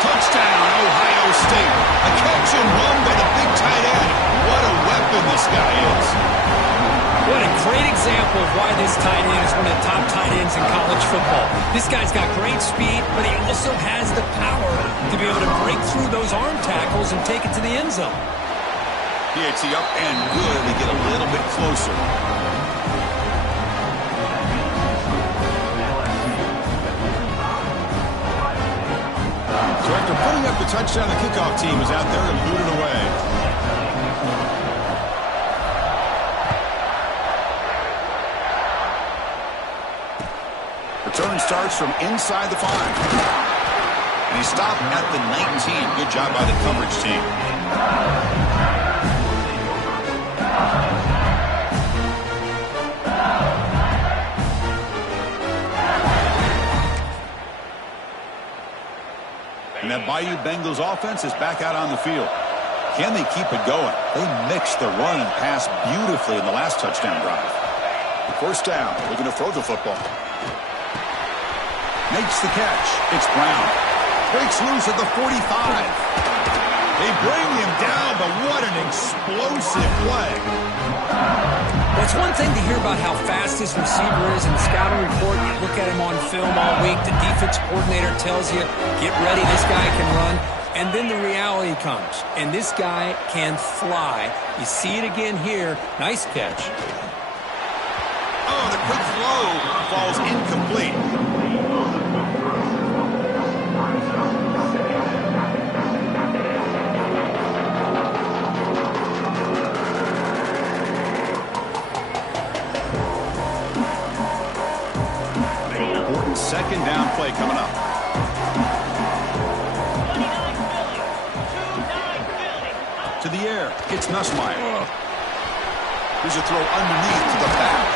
Touchdown, Ohio State. A catch and run by the big tight end. What a weapon this guy is. What a great example of why this tight end is one of the top tight ends in college football. This guy's got great speed, but he also has the power to be able to break through those arm tackles and take it to the end zone. PAT up and good. They get a little bit closer. So after putting up the touchdown, the kickoff team is out there and booted away. Return starts from inside the 5. And he stopped at the 19. Good job by the coverage team. And that Bayou Bengals offense is back out on the field. Can they keep it going? They mixed the run and pass beautifully in the last touchdown drive. 1st down. Looking to throw the football. Makes the catch. It's Brown. Breaks loose at the 45. They bring him down, but what an explosive play. Well, it's one thing to hear about how fast this receiver is in the scouting report. You look at him on film all week. The defense coordinator tells you, get ready, this guy can run. And then the reality comes, and this guy can fly. You see it again here. Nice catch. Oh, the quick throw falls incomplete. to the air. It's Nussmeier. Here's a throw underneath to the back.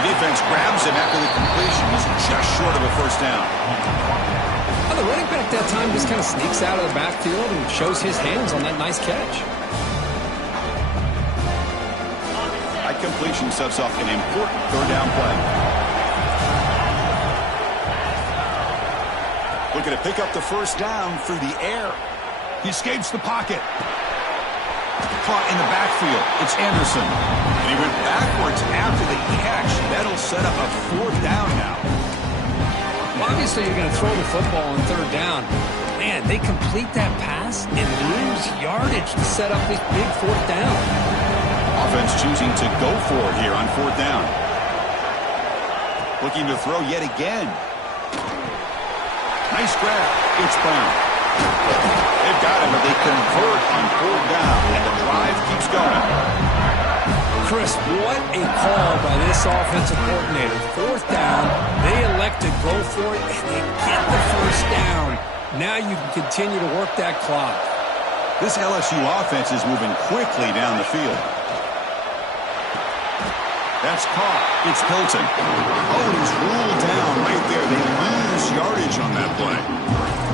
The defense grabs him after the completion. He's just short of a first down. Well, the running back that time just kind of sneaks out of the backfield and shows his hands on that nice catch. That completion sets off an important third down play. Looking to pick up the first down through the air. He escapes the pocket. Caught in the backfield. It's Anderson. And he went backwards after the catch. That'll set up a fourth down now. Well, obviously, you're going to throw the football on third down. Man, they complete that pass and lose yardage to set up this big fourth down. Offense choosing to go for it here on fourth down. Looking to throw yet again. Nice grab. It's Brown. They've got him, but they convert on fourth down, and the drive keeps going. Chris, what a call by this offensive coordinator. Fourth down, they elect to go for it, and they get the first down. Now you can continue to work that clock. This LSU offense is moving quickly down the field. That's caught. It's Hilton. Oh, he's ruled down right there. They lose yardage on that play.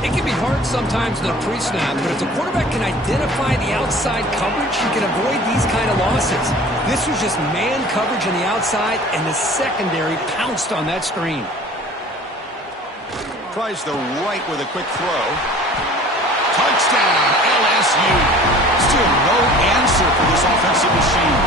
It can be hard sometimes in a pre-snap, but if the quarterback can identify the outside coverage, he can avoid these kind of losses. This was just man coverage on the outside, and the secondary pounced on that screen. Tries the right with a quick throw. Touchdown, LSU. Still no answer for this offensive machine.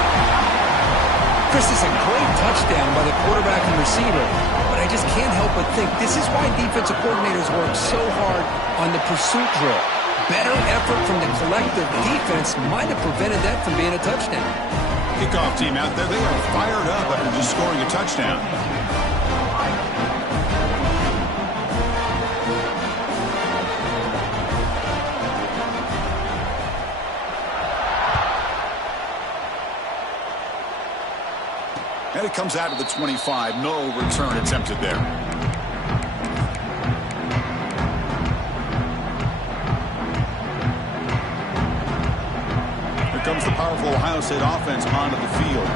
Chris, is a great touchdown by the quarterback and receiver, but I just can't help but think this is why defensive coordinators work so hard on the pursuit drill. Better effort from the collective defense might have prevented that from being a touchdown. Kickoff team out there, they are fired up after just scoring a touchdown. And it comes out to the 25. No return attempted there. Here comes the powerful Ohio State offense onto the field.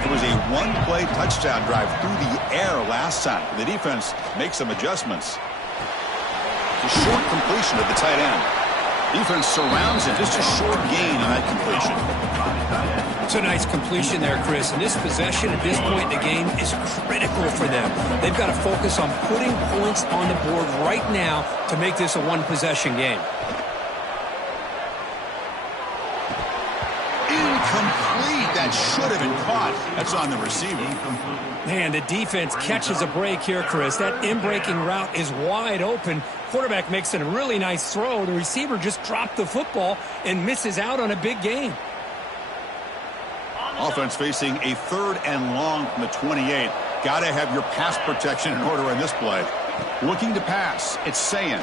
It was a one-play touchdown drive through the air last time. The defense makes some adjustments. It's a short completion of the tight end. Defense surrounds him. Just a short gain on that completion. It's a nice completion there, Chris. And this possession at this point in the game is critical for them. They've got to focus on putting points on the board right now to make this a one-possession game. Incomplete. That should have been caught. That's on the receiver. Man, the defense catches a break here, Chris. That in-breaking route is wide open. Quarterback makes a really nice throw. The receiver just dropped the football and misses out on a big gain. Offense facing a third and long from the 28. Got to have your pass protection in order on this play. Looking to pass. It's Sayan.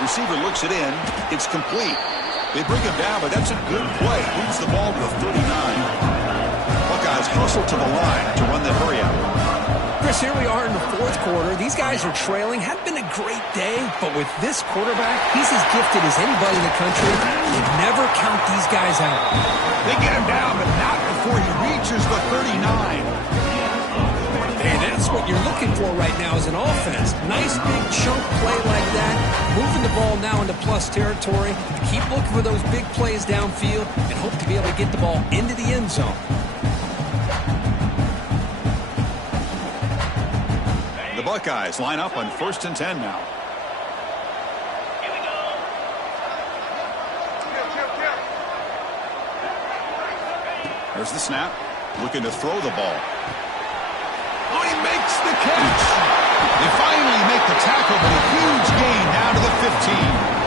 Receiver looks it in. It's complete. They bring him down, but that's a good play. Moves the ball to the 39. Buckeyes hustle to the line to run the hurry out. Chris, here we are in the fourth quarter. These guys are trailing. Had been a great day, but with this quarterback, he's as gifted as anybody in the country. You never count these guys out. They get him down, but not before he reaches the 39. Hey, that's what you're looking for right now as an offense. Nice big chunk play like that. Moving the ball now into plus territory. Keep looking for those big plays downfield and hope to be able to get the ball into the end zone. The Buckeyes line up on 1st and 10 now. There's the snap. Looking to throw the ball. Oh, he makes the catch. They finally make the tackle, but a huge gain down to the 15.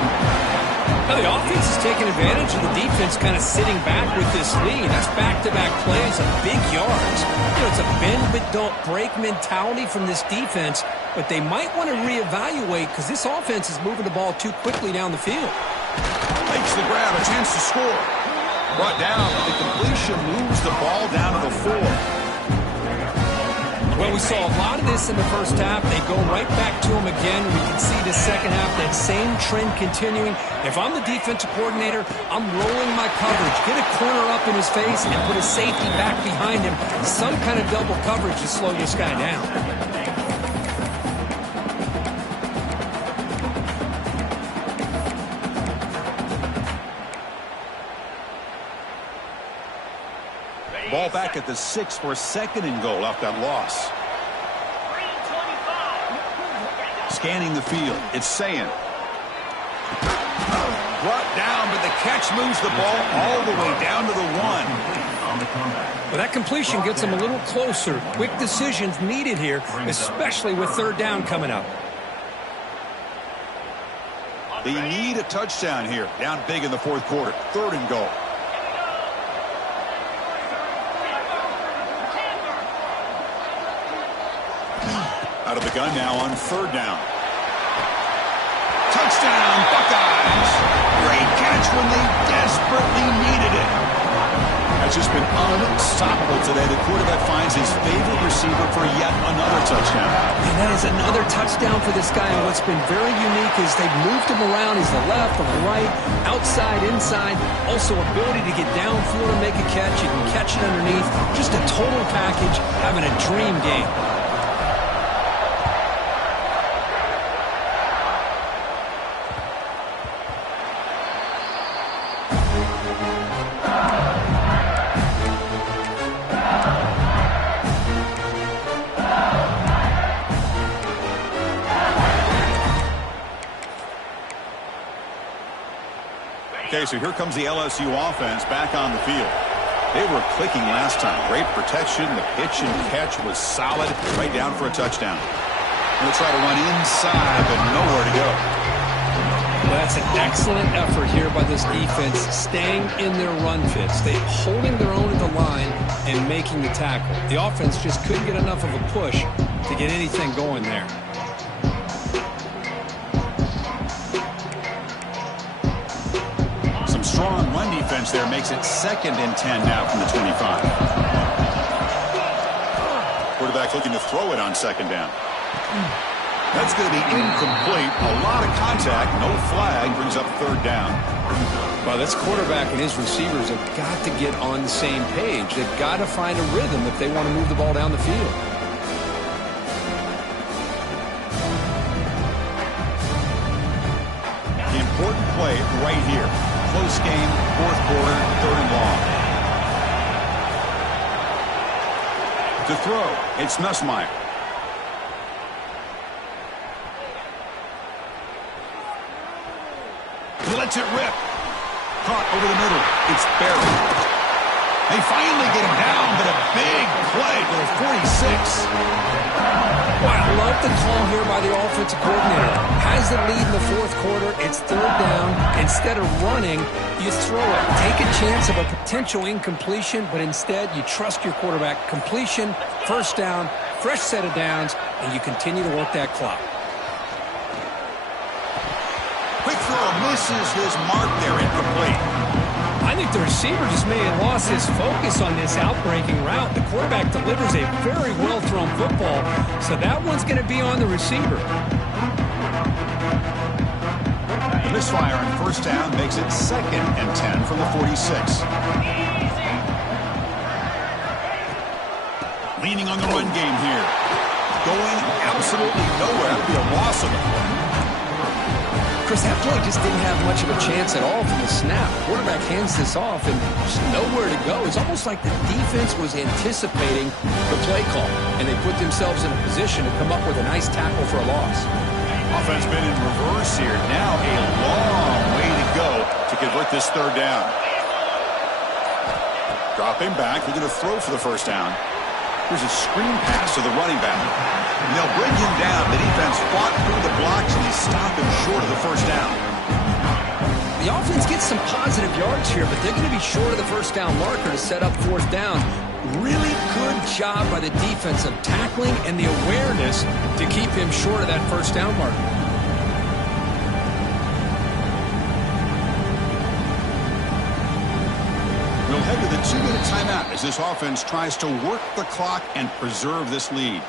Now the offense is taking advantage of the defense kind of sitting back with this lead. That's back-to-back plays of big yards. You know, it's a bend but don't break mentality from this defense, but they might want to reevaluate because this offense is moving the ball too quickly down the field. Makes the grab, a chance to score. Brought down, but the completion moves the ball down to the 4. Well, we saw a lot of this in the first half. They go right back to him again. We can see the second half, that same trend continuing. If I'm the defensive coordinator, I'm rolling my coverage. Get a corner up in his face and put a safety back behind him. Some kind of double coverage to slow this guy down. Ball back at the 6 for a 2nd and goal off that loss. Scanning the field. It's Sayin. Brought down, but the catch moves the ball all the way down to the 1. Well, that completion gets him a little closer. Quick decisions needed here, especially with 3rd down coming up. They need a touchdown here. Down big in the 4th quarter. 3rd and goal. Out of the gun now on 3rd down. Touchdown, Buckeyes! Great catch when they desperately needed it. That's just been unstoppable today. The quarterback finds his favorite receiver for yet another touchdown. And that is another touchdown for this guy. And what's been very unique is they've moved him around. He's the left, or the right, outside, inside. Also ability to get downfield and make a catch. You can catch it underneath. Just a total package, having a dream game. Okay, so here comes the LSU offense back on the field. They were clicking last time. Great protection. The pitch and catch was solid. Right down for a touchdown. They'll try to run inside, but nowhere to go. Well, that's an excellent effort here by this defense, staying in their run fits. They holding their own at the line and making the tackle. The offense just couldn't get enough of a push to get anything going there. Strong run defense there makes it 2nd and 10 now from the 25. Quarterback looking to throw it on 2nd down. That's going to be incomplete. A lot of contact. No flag. Brings up 3rd down. Well, this quarterback and his receivers have got to get on the same page. They've got to find a rhythm if they want to move the ball down the field. The important play right here. Close game, 4th quarter, 3rd and long. To throw, it's Nussmeier. He lets it rip. Caught over the middle. It's Barry. They finally get him down, but a big play for the 46. Well, I love the call here by the offensive coordinator. Has the lead in the 4th quarter. It's 3rd down. Instead of running, you throw it. Take a chance of a potential incompletion, but instead you trust your quarterback. Completion, 1st down, fresh set of downs, and you continue to work that clock. Quick throw misses his mark there, incomplete. I think the receiver just may have lost his focus on this outbreaking route. The quarterback delivers a very well-thrown football, so that one's going to be on the receiver. The misfire on 1st down makes it 2nd and 10 from the 46. Leaning on the run game here. Going absolutely nowhere. That would be a loss of the play. Chris, that play just didn't have much of a chance at all from the snap. Quarterback hands this off and just nowhere to go. It's almost like the defense was anticipating the play call, and they put themselves in a position to come up with a nice tackle for a loss. Offense been in reverse here. Now a long way to go to convert this 3rd down. Dropping back, looking to throw for the 1st down. Here's a screen pass to the running back. And they'll bring him down. The defense fought through the blocks, and they stop him short of the 1st down. The offense gets some positive yards here, but they're going to be short of the 1st down marker to set up 4th down. Really good job by the defense of tackling and the awareness to keep him short of that 1st down marker. We'll head to the 2-minute timeout as this offense tries to work the clock and preserve this lead.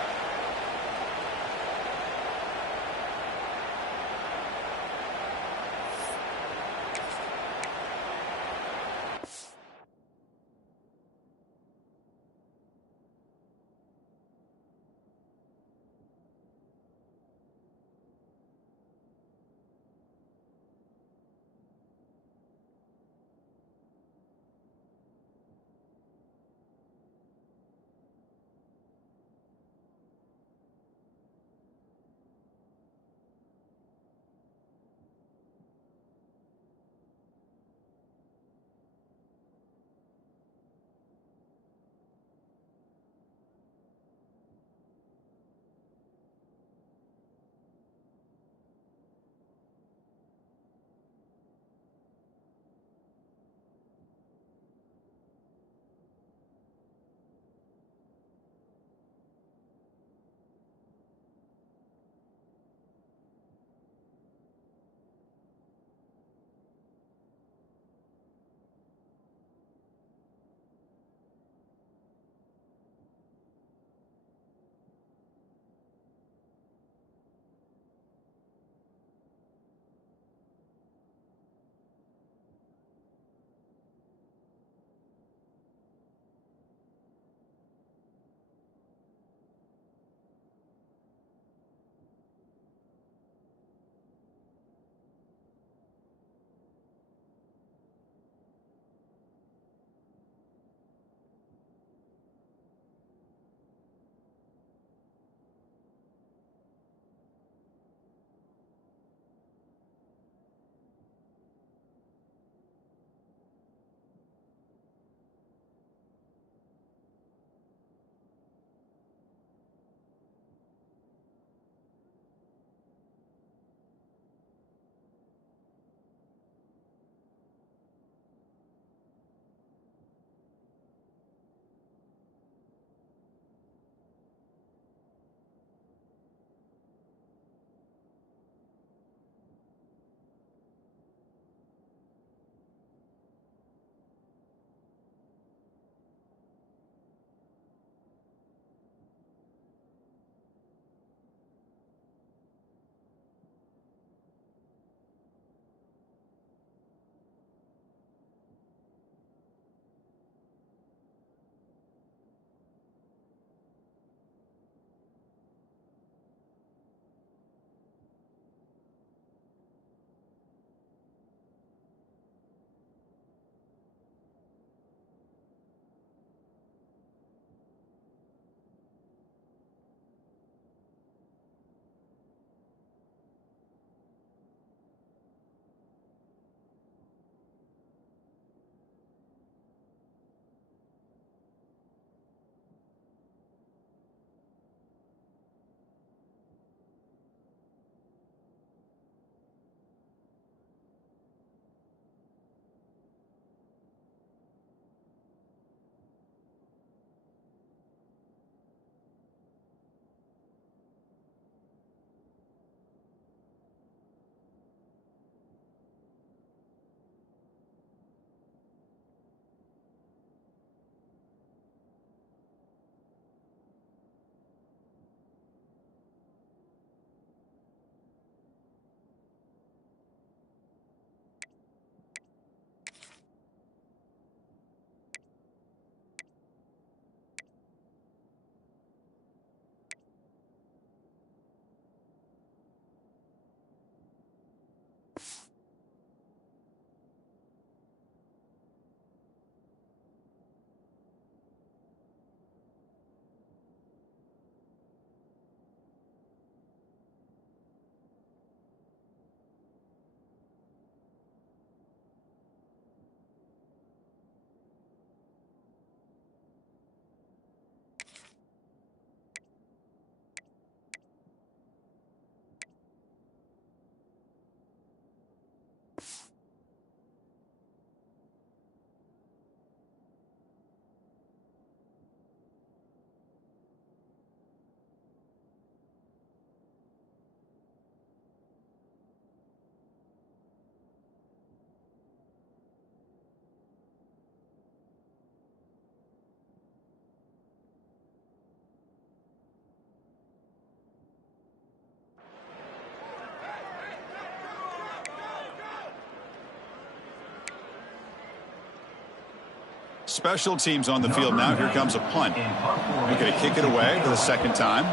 Special teams on the field now. Here comes a punt. We're going to kick it away for the second time.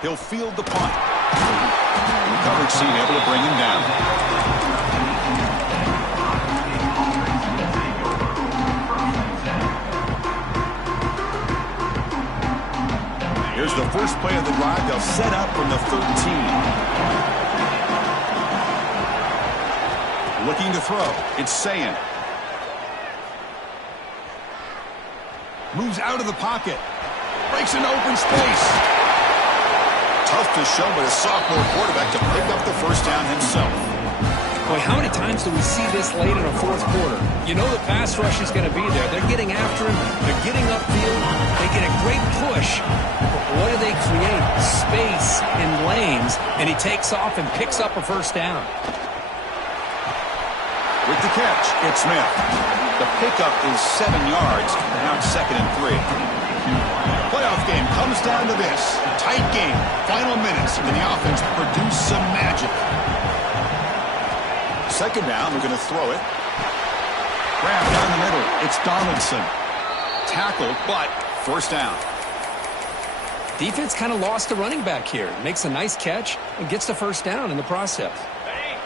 He'll field the punt. Coverage seat able to bring him down. Here's the first play of the drive. They'll set up from the 13. Looking to throw. It's Sayin. Moves out of the pocket. Breaks an open space. Tough to show, but a sophomore quarterback to pick up the first down himself. Boy, how many times do we see this late in a fourth quarter? You know the pass rush is going to be there. They're getting after him. They're getting upfield. They get a great push. But what do they create? Space and lanes. And he takes off and picks up a first down. With the catch, it's Smith. The pickup is 7 yards. Now it's 2nd and 3. Playoff game comes down to this. Tight game. Final minutes. And the offense produce some magic. Second down, we're going to throw it. Grab down the middle. It's Donaldson. Tackled, but first down. Defense kind of lost the running back here. Makes a nice catch and gets the first down in the process.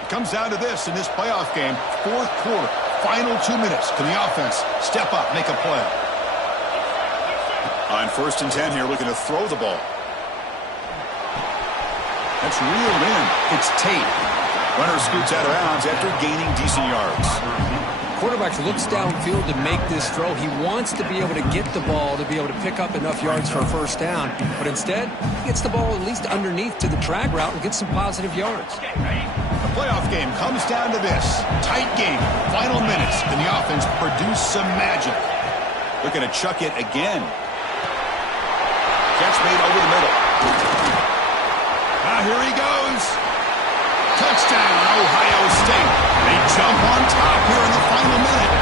It comes down to this in this playoff game. Fourth quarter. Final 2 minutes. Can the offense step up, make a play? On 1st and 10 here, looking to throw the ball. That's reeled in. It's Tate. Runner scoots out of bounds after gaining decent yards. Quarterback looks downfield to make this throw. He wants to be able to get the ball to be able to pick up enough yards for a first down. But instead, he gets the ball at least underneath to the drag route and gets some positive yards. The playoff game comes down to this. Tight game. Final minutes. And the offense produce some magic. Looking to chuck it again. Catch made over the middle. Now here he goes. Touchdown, Ohio State. They jump on top here in the final minute.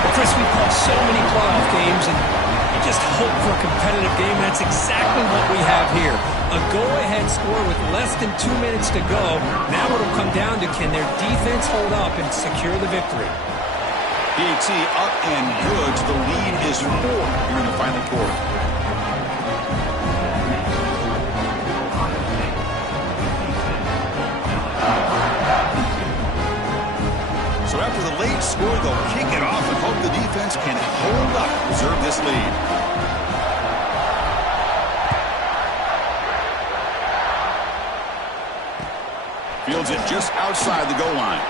Well, Chris, we've called so many playoff games, and you just hope for a competitive game. That's exactly what we have here. A go-ahead score with less than 2 minutes to go. Now it'll come down to can their defense hold up and secure the victory. PAT up and good. The lead is 4 here in the final quarter. So after the late score, they'll kick it off and hope the defense can hold up, preserve this lead. Fields it just outside the goal line.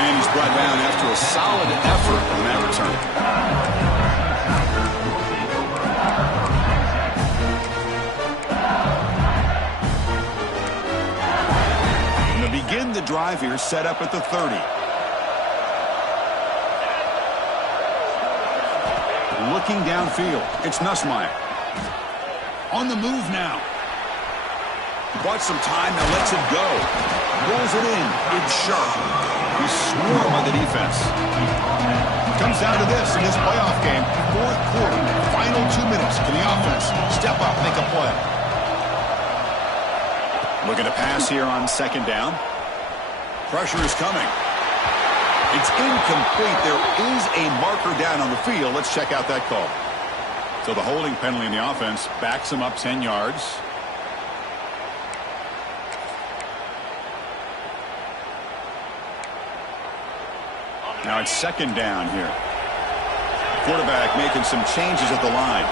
And he's brought down after a solid effort on that return. Begin the drive here, set up at the 30. Looking downfield, it's Nussmeier. On the move now. Bought some time, now lets it go. Rolls it in, it's sharp. He's swarmed by the defense. Comes down to this in this playoff game. Fourth quarter, final 2 minutes. Can the offense step up, make a play? Looking to pass here on second down. Pressure is coming. It's incomplete. There is a marker down on the field. Let's check out that call. So the holding penalty in the offense backs him up 10 yards. Now it's second down here. Quarterback making some changes at the line.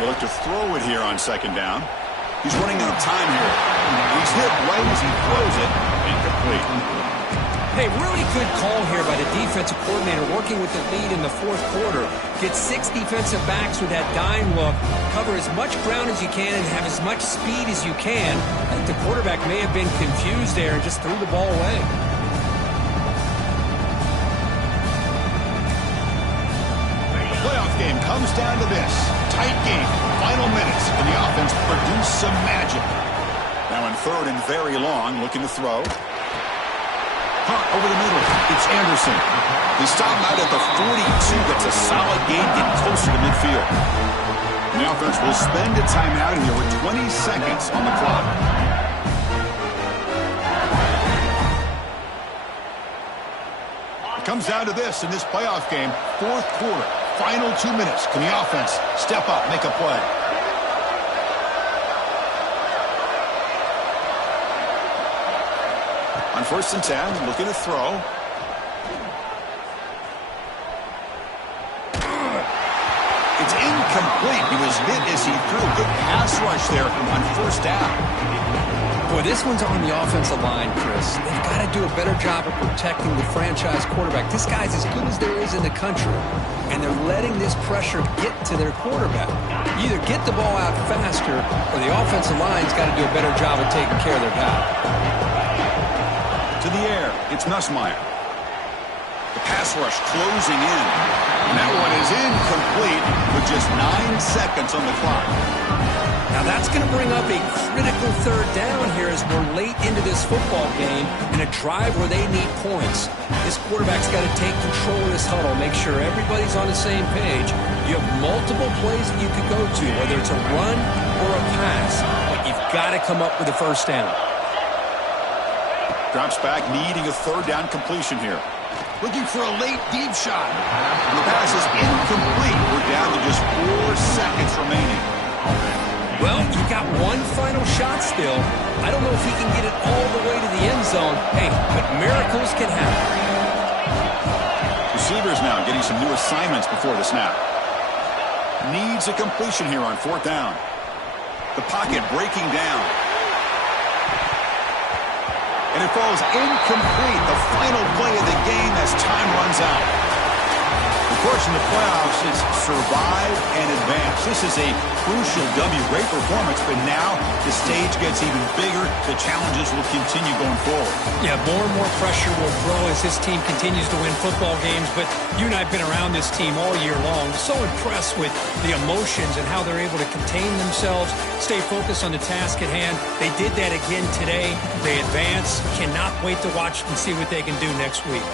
They look to throw it here on second down. He's running out of time here. He's hit right as he throws it. Incomplete. Hey, really good call here by the defensive coordinator working with the lead in the fourth quarter. Get 6 defensive backs with that dime look. Cover as much ground as you can and have as much speed as you can. I think the quarterback may have been confused there and just threw the ball away. The playoff game comes down to this. Tight game. Final minutes. And the offense produce some magic. Now in third and very long, looking to throw. Caught over the middle. It's Anderson. The They stop him out at the 42. That's a solid gain, getting closer to midfield. And the offense will spend a timeout here with 20 seconds on the clock. It comes down to this in this playoff game. Fourth quarter, final 2 minutes. Can the offense step up, make a play? On 1st and 10, looking to throw. It's incomplete. He was hit as he threw. Good pass rush there on 1st down. Boy, this one's on the offensive line, Chris. They've got to do a better job of protecting the franchise quarterback. This guy's as good as there is in the country, and they're letting this pressure get to their quarterback. You either get the ball out faster, or the offensive line's got to do a better job of taking care of their guy. To the air, it's Nussmeier. The pass rush closing in. And that one is incomplete with just 9 seconds on the clock. Now that's going to bring up a critical 3rd down here as we're late into this football game in a drive where they need points. This quarterback's got to take control of this huddle, make sure everybody's on the same page. You have multiple plays that you could go to, whether it's a run or a pass, but you've got to come up with a 1st down. Drops back, needing a 3rd down completion here. Looking for a late deep shot. And the pass is incomplete. We're down to just 4 seconds remaining. Well, you got one final shot still. I don't know if he can get it all the way to the end zone. Hey, but miracles can happen. Receivers now getting some new assignments before the snap. Needs a completion here on 4th down. The pocket breaking down. And it falls incomplete, the final play of the game as time runs out. Of course, in the playoffs, it's survive and advance. This is a crucial W. Great performance, but now the stage gets even bigger. The challenges will continue going forward. Yeah, more and more pressure will grow as this team continues to win football games, but you and I have been around this team all year long. So impressed with the emotions and how they're able to contain themselves, stay focused on the task at hand. They did that again today. They advance. Cannot wait to watch and see what they can do next week.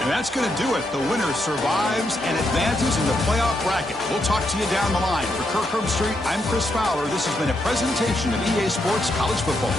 And that's going to do it. The winner survives and advances in the playoff bracket. We'll talk to you down the line. For Kirk Herbstreit, I'm Chris Fowler. This has been a presentation of EA Sports College Football.